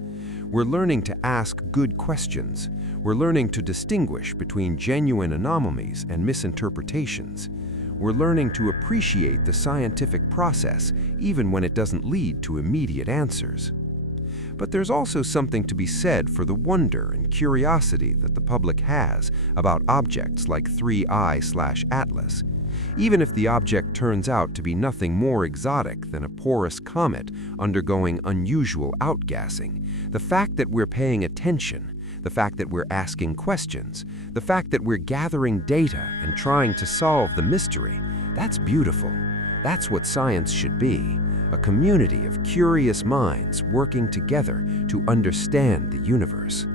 We're learning to ask good questions. We're learning to distinguish between genuine anomalies and misinterpretations. We're learning to appreciate the scientific process, even when it doesn't lead to immediate answers. But there's also something to be said for the wonder and curiosity that the public has about objects like 3I/Atlas. Even if the object turns out to be nothing more exotic than a porous comet undergoing unusual outgassing, the fact that we're paying attention, the fact that we're asking questions, the fact that we're gathering data and trying to solve the mystery, that's beautiful. That's what science should be, a community of curious minds working together to understand the universe.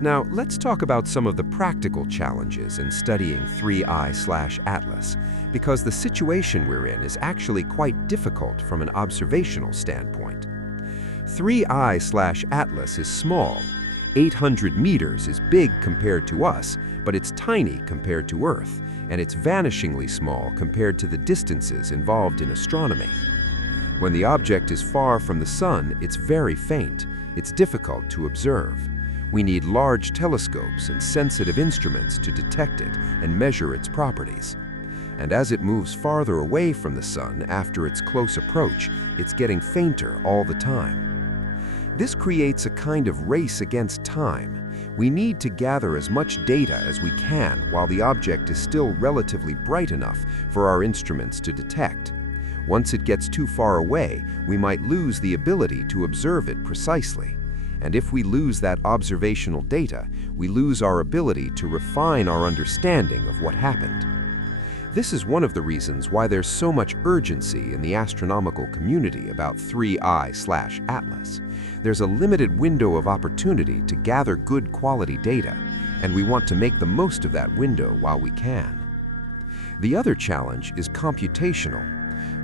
Now, let's talk about some of the practical challenges in studying 3I/Atlas, because the situation we're in is actually quite difficult from an observational standpoint. 3I/Atlas is small. 800 meters is big compared to us, but it's tiny compared to Earth, and it's vanishingly small compared to the distances involved in astronomy. When the object is far from the sun, it's very faint. It's difficult to observe. We need large telescopes and sensitive instruments to detect it and measure its properties. And as it moves farther away from the sun after its close approach, it's getting fainter all the time. This creates a kind of race against time. We need to gather as much data as we can while the object is still relatively bright enough for our instruments to detect. Once it gets too far away, we might lose the ability to observe it precisely. And if we lose that observational data, we lose our ability to refine our understanding of what happened. This is one of the reasons why there's so much urgency in the astronomical community about 3I/Atlas. There's a limited window of opportunity to gather good quality data, and we want to make the most of that window while we can. The other challenge is computational.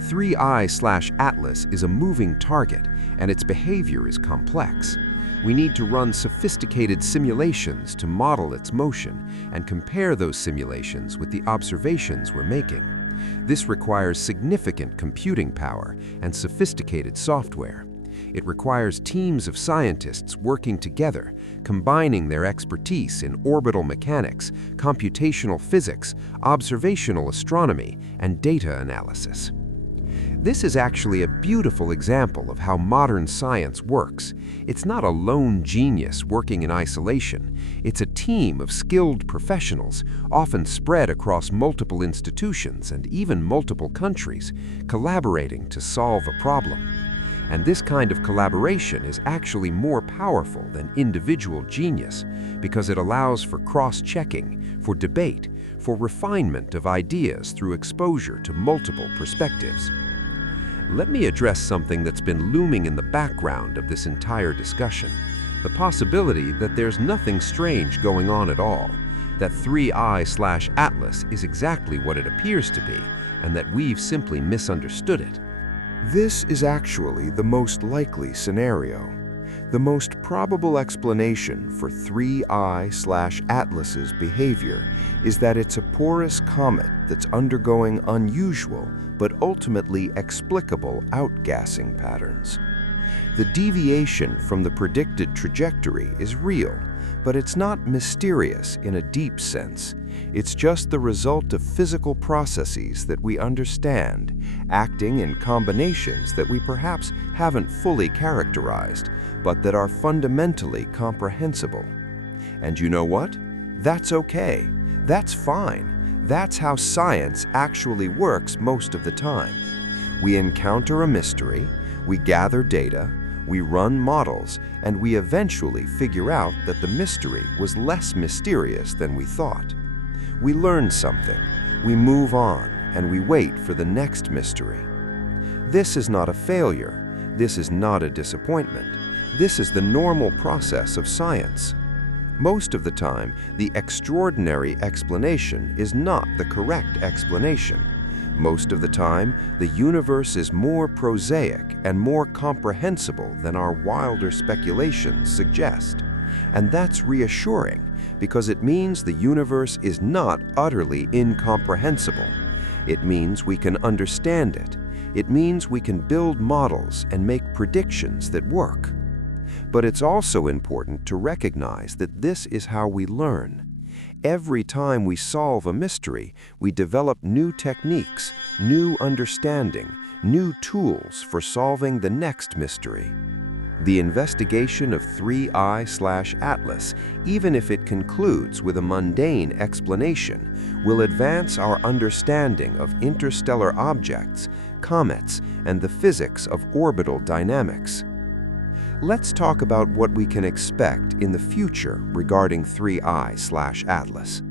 3I/Atlas is a moving target, and its behavior is complex. We need to run sophisticated simulations to model its motion and compare those simulations with the observations we're making. This requires significant computing power and sophisticated software. It requires teams of scientists working together, combining their expertise in orbital mechanics, computational physics, observational astronomy, and data analysis. This is actually a beautiful example of how modern science works. It's not a lone genius working in isolation. It's a team of skilled professionals, often spread across multiple institutions and even multiple countries, collaborating to solve a problem. And this kind of collaboration is actually more powerful than individual genius because it allows for cross-checking, for debate, for refinement of ideas through exposure to multiple perspectives. Let me address something that's been looming in the background of this entire discussion, the possibility that there's nothing strange going on at all, that 3I/Atlas is exactly what it appears to be, and that we've simply misunderstood it. This is actually the most likely scenario. The most probable explanation for 3I/Atlas's behavior is that it's a porous comet that's undergoing unusual but ultimately explicable outgassing patterns. The deviation from the predicted trajectory is real, but it's not mysterious in a deep sense. It's just the result of physical processes that we understand, acting in combinations that we perhaps haven't fully characterized, but that are fundamentally comprehensible. And you know what? That's okay. That's fine. That's how science actually works most of the time. We encounter a mystery, we gather data, we run models, and we eventually figure out that the mystery was less mysterious than we thought. We learn something, we move on, and we wait for the next mystery. This is not a failure. This is not a disappointment. This is the normal process of science. Most of the time, the extraordinary explanation is not the correct explanation. Most of the time, the universe is more prosaic and more comprehensible than our wilder speculations suggest. And that's reassuring, because it means the universe is not utterly incomprehensible. It means we can understand it. It means we can build models and make predictions that work. But it's also important to recognize that this is how we learn. Every time we solve a mystery, we develop new techniques, new understanding, new tools for solving the next mystery. The investigation of 3I/Atlas, even if it concludes with a mundane explanation, will advance our understanding of interstellar objects, comets, and the physics of orbital dynamics. Let's talk about what we can expect in the future regarding 3I/Atlas.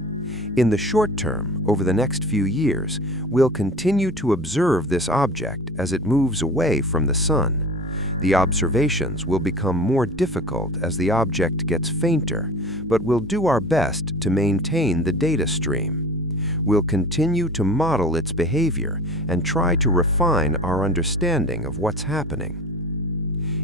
In the short term, over the next few years, we'll continue to observe this object as it moves away from the Sun. The observations will become more difficult as the object gets fainter, but we'll do our best to maintain the data stream. We'll continue to model its behavior and try to refine our understanding of what's happening.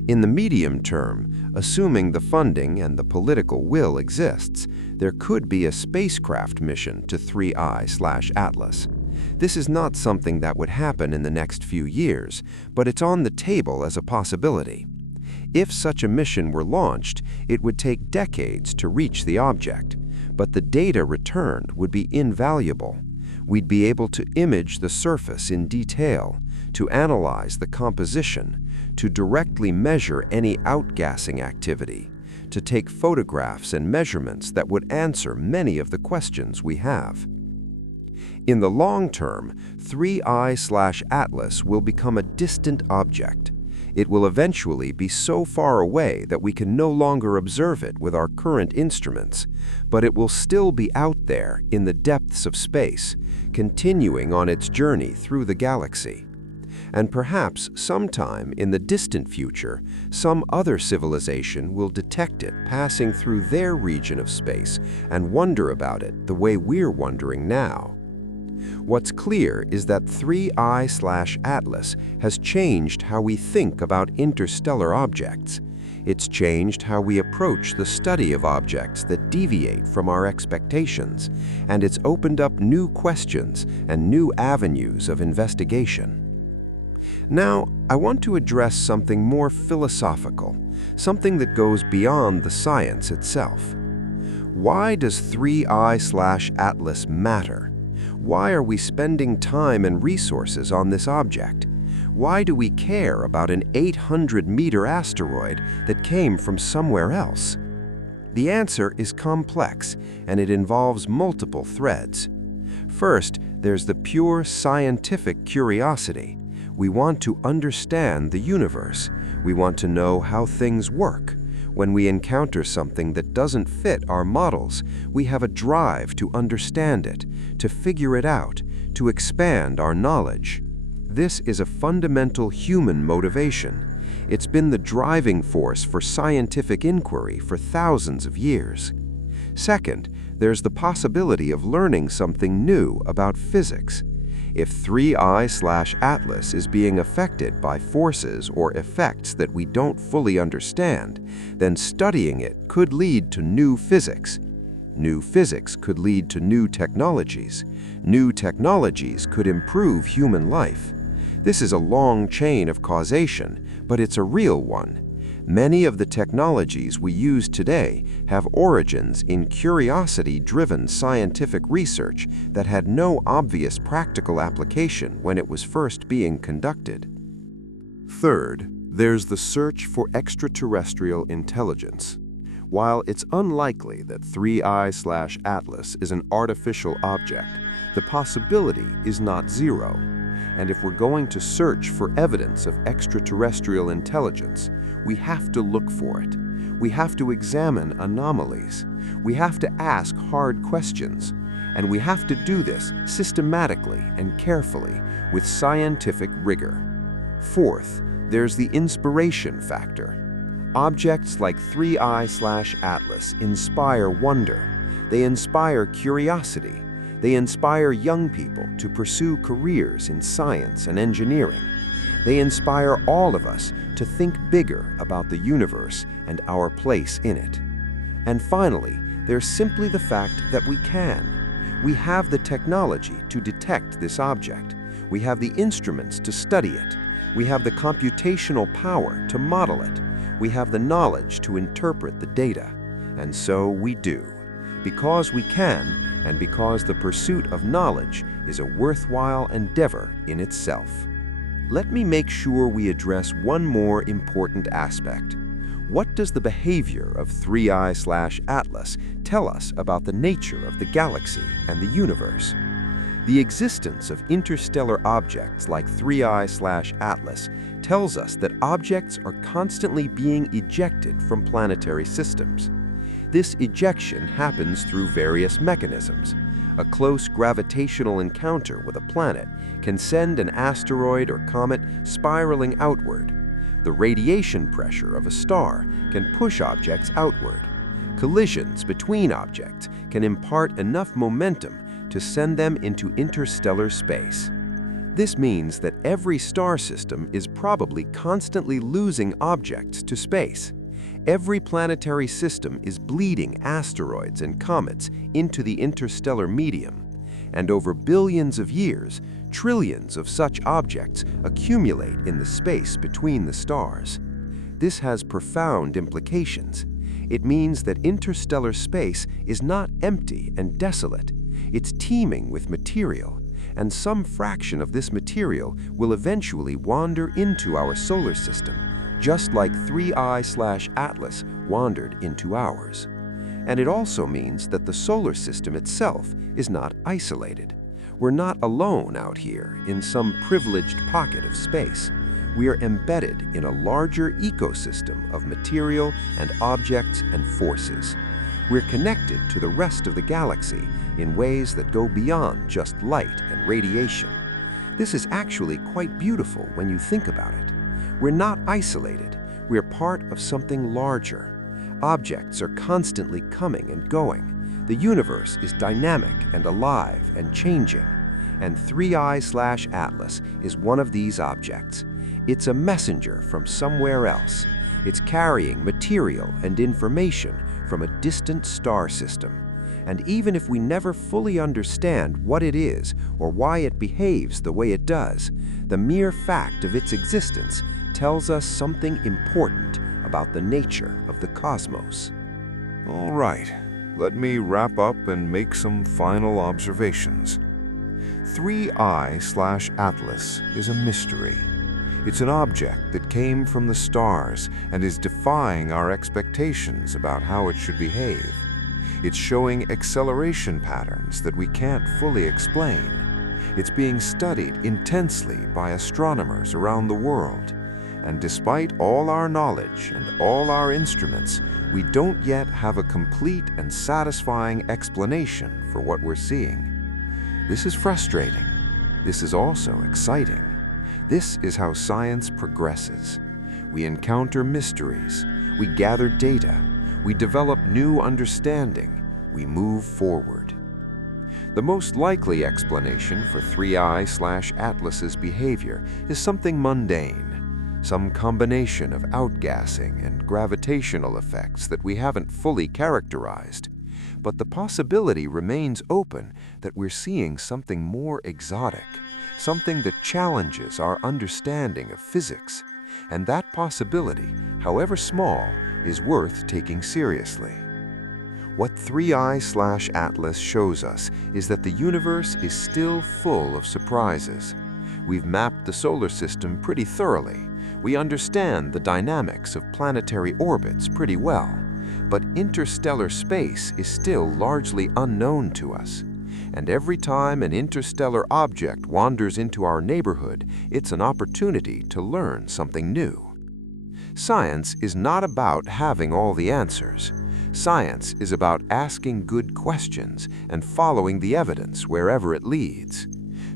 In the medium term, assuming the funding and the political will exists, there could be a spacecraft mission to 3I/Atlas. This is not something that would happen in the next few years, but it's on the table as a possibility. If such a mission were launched, it would take decades to reach the object, but the data returned would be invaluable. We'd be able to image the surface in detail, to analyze the composition, to directly measure any outgassing activity, to take photographs and measurements that would answer many of the questions we have. In the long term, 3I/Atlas will become a distant object. It will eventually be so far away that we can no longer observe it with our current instruments, but it will still be out there in the depths of space, continuing on its journey through the galaxy. And perhaps sometime in the distant future, some other civilization will detect it passing through their region of space and wonder about it the way we're wondering now. What's clear is that 3I/Atlas has changed how we think about interstellar objects. It's changed how we approach the study of objects that deviate from our expectations, and it's opened up new questions and new avenues of investigation. Now, I want to address something more philosophical, something that goes beyond the science itself. Why does 3I/Atlas matter? Why are we spending time and resources on this object? Why do we care about an 800-meter asteroid that came from somewhere else? The answer is complex, and it involves multiple threads. First, there's the pure scientific curiosity. We want to understand the universe. We want to know how things work. When we encounter something that doesn't fit our models, we have a drive to understand it, to figure it out, to expand our knowledge. This is a fundamental human motivation. It's been the driving force for scientific inquiry for thousands of years. Second, there's the possibility of learning something new about physics. If 3I/Atlas is being affected by forces or effects that we don't fully understand, then studying it could lead to new physics. New physics could lead to new technologies. New technologies could improve human life. This is a long chain of causation, but it's a real one. Many of the technologies we use today have origins in curiosity-driven scientific research that had no obvious practical application when it was first being conducted. Third, there's the search for extraterrestrial intelligence. While it's unlikely that 3I/Atlas is an artificial object, the possibility is not zero. And if we're going to search for evidence of extraterrestrial intelligence, we have to look for it. We have to examine anomalies. We have to ask hard questions. And we have to do this systematically and carefully with scientific rigor. Fourth, there's the inspiration factor. Objects like 3I/Atlas inspire wonder. They inspire curiosity. They inspire young people to pursue careers in science and engineering. They inspire all of us to think bigger about the universe and our place in it. And finally, there's simply the fact that we can. We have the technology to detect this object. We have the instruments to study it. We have the computational power to model it. We have the knowledge to interpret the data. And so we do. Because we can, and because the pursuit of knowledge is a worthwhile endeavor in itself. Let me make sure we address one more important aspect. What does the behavior of 3I/Atlas tell us about the nature of the galaxy and the universe? The existence of interstellar objects like 3I/Atlas tells us that objects are constantly being ejected from planetary systems. This ejection happens through various mechanisms. A close gravitational encounter with a planet can send an asteroid or comet spiraling outward. The radiation pressure of a star can push objects outward. Collisions between objects can impart enough momentum to send them into interstellar space. This means that every star system is probably constantly losing objects to space. Every planetary system is bleeding asteroids and comets into the interstellar medium. And over billions of years, trillions of such objects accumulate in the space between the stars. This has profound implications. It means that interstellar space is not empty and desolate. It's teeming with material, and some fraction of this material will eventually wander into our solar system, just like 3I/Atlas wandered into ours. And it also means that the solar system itself is not isolated. We're not alone out here in some privileged pocket of space. We are embedded in a larger ecosystem of material and objects and forces. We're connected to the rest of the galaxy in ways that go beyond just light and radiation. This is actually quite beautiful when you think about it. We're not isolated. We're part of something larger. Objects are constantly coming and going. The universe is dynamic and alive and changing. And 3I/Atlas is one of these objects. It's a messenger from somewhere else. It's carrying material and information from a distant star system. And even if we never fully understand what it is or why it behaves the way it does, the mere fact of its existence tells us something important about the nature of the cosmos. All right, let me wrap up and make some final observations. 3I/Atlas is a mystery. It's an object that came from the stars and is defying our expectations about how it should behave. It's showing acceleration patterns that we can't fully explain. It's being studied intensely by astronomers around the world. And despite all our knowledge and all our instruments, we don't yet have a complete and satisfying explanation for what we're seeing. This is frustrating. This is also exciting. This is how science progresses. We encounter mysteries. We gather data. We develop new understanding. We move forward. The most likely explanation for 3I/Atlas's behavior is something mundane. Some combination of outgassing and gravitational effects that we haven't fully characterized. But the possibility remains open that we're seeing something more exotic, something that challenges our understanding of physics. And that possibility, however small, is worth taking seriously. What 3i/Atlas shows us is that the universe is still full of surprises. We've mapped the solar system pretty thoroughly. We understand the dynamics of planetary orbits pretty well. But interstellar space is still largely unknown to us. And every time an interstellar object wanders into our neighborhood, it's an opportunity to learn something new. Science is not about having all the answers. Science is about asking good questions and following the evidence wherever it leads.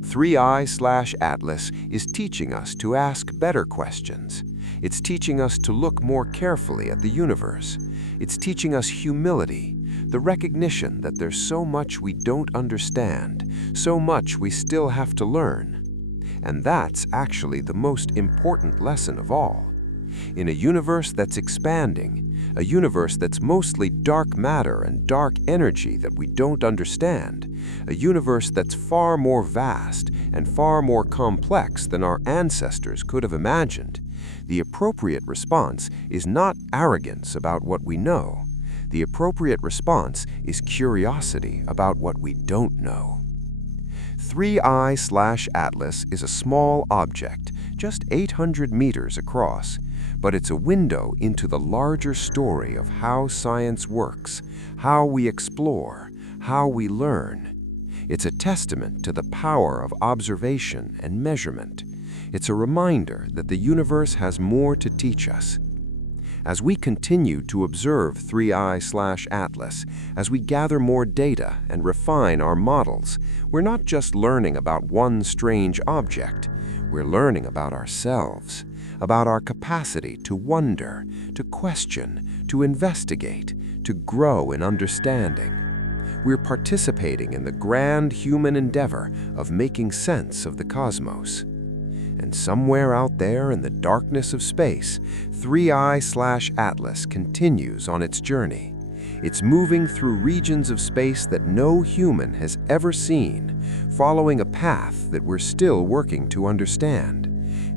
3i/Atlas is teaching us to ask better questions. It's teaching us to look more carefully at the universe. It's teaching us humility, the recognition that there's so much we don't understand, so much we still have to learn. And that's actually the most important lesson of all. In a universe that's expanding, a universe that's mostly dark matter and dark energy that we don't understand, a universe that's far more vast and far more complex than our ancestors could have imagined, the appropriate response is not arrogance about what we know. The appropriate response is curiosity about what we don't know. 3i/Atlas is a small object, just 800 meters across, but it's a window into the larger story of how science works, how we explore, how we learn. It's a testament to the power of observation and measurement. It's a reminder that the universe has more to teach us. As we continue to observe 3i/Atlas, as we gather more data and refine our models, we're not just learning about one strange object. We're learning about ourselves, about our capacity to wonder, to question, to investigate, to grow in understanding. We're participating in the grand human endeavor of making sense of the cosmos. And somewhere out there in the darkness of space, 3i/Atlas continues on its journey. It's moving through regions of space that no human has ever seen, following a path that we're still working to understand.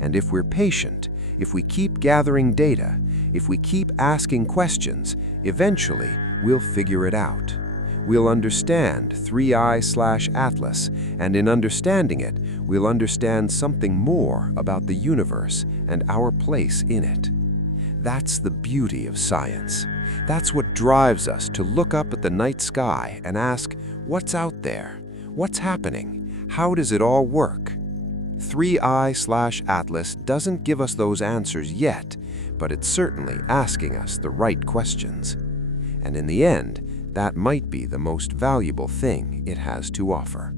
And if we're patient, if we keep gathering data, if we keep asking questions, eventually we'll figure it out. We'll understand 3i/Atlas, and in understanding it, we'll understand something more about the universe and our place in it. That's the beauty of science. That's what drives us to look up at the night sky and ask, what's out there? What's happening? How does it all work? 3i/Atlas doesn't give us those answers yet, but it's certainly asking us the right questions. And in the end, that might be the most valuable thing it has to offer.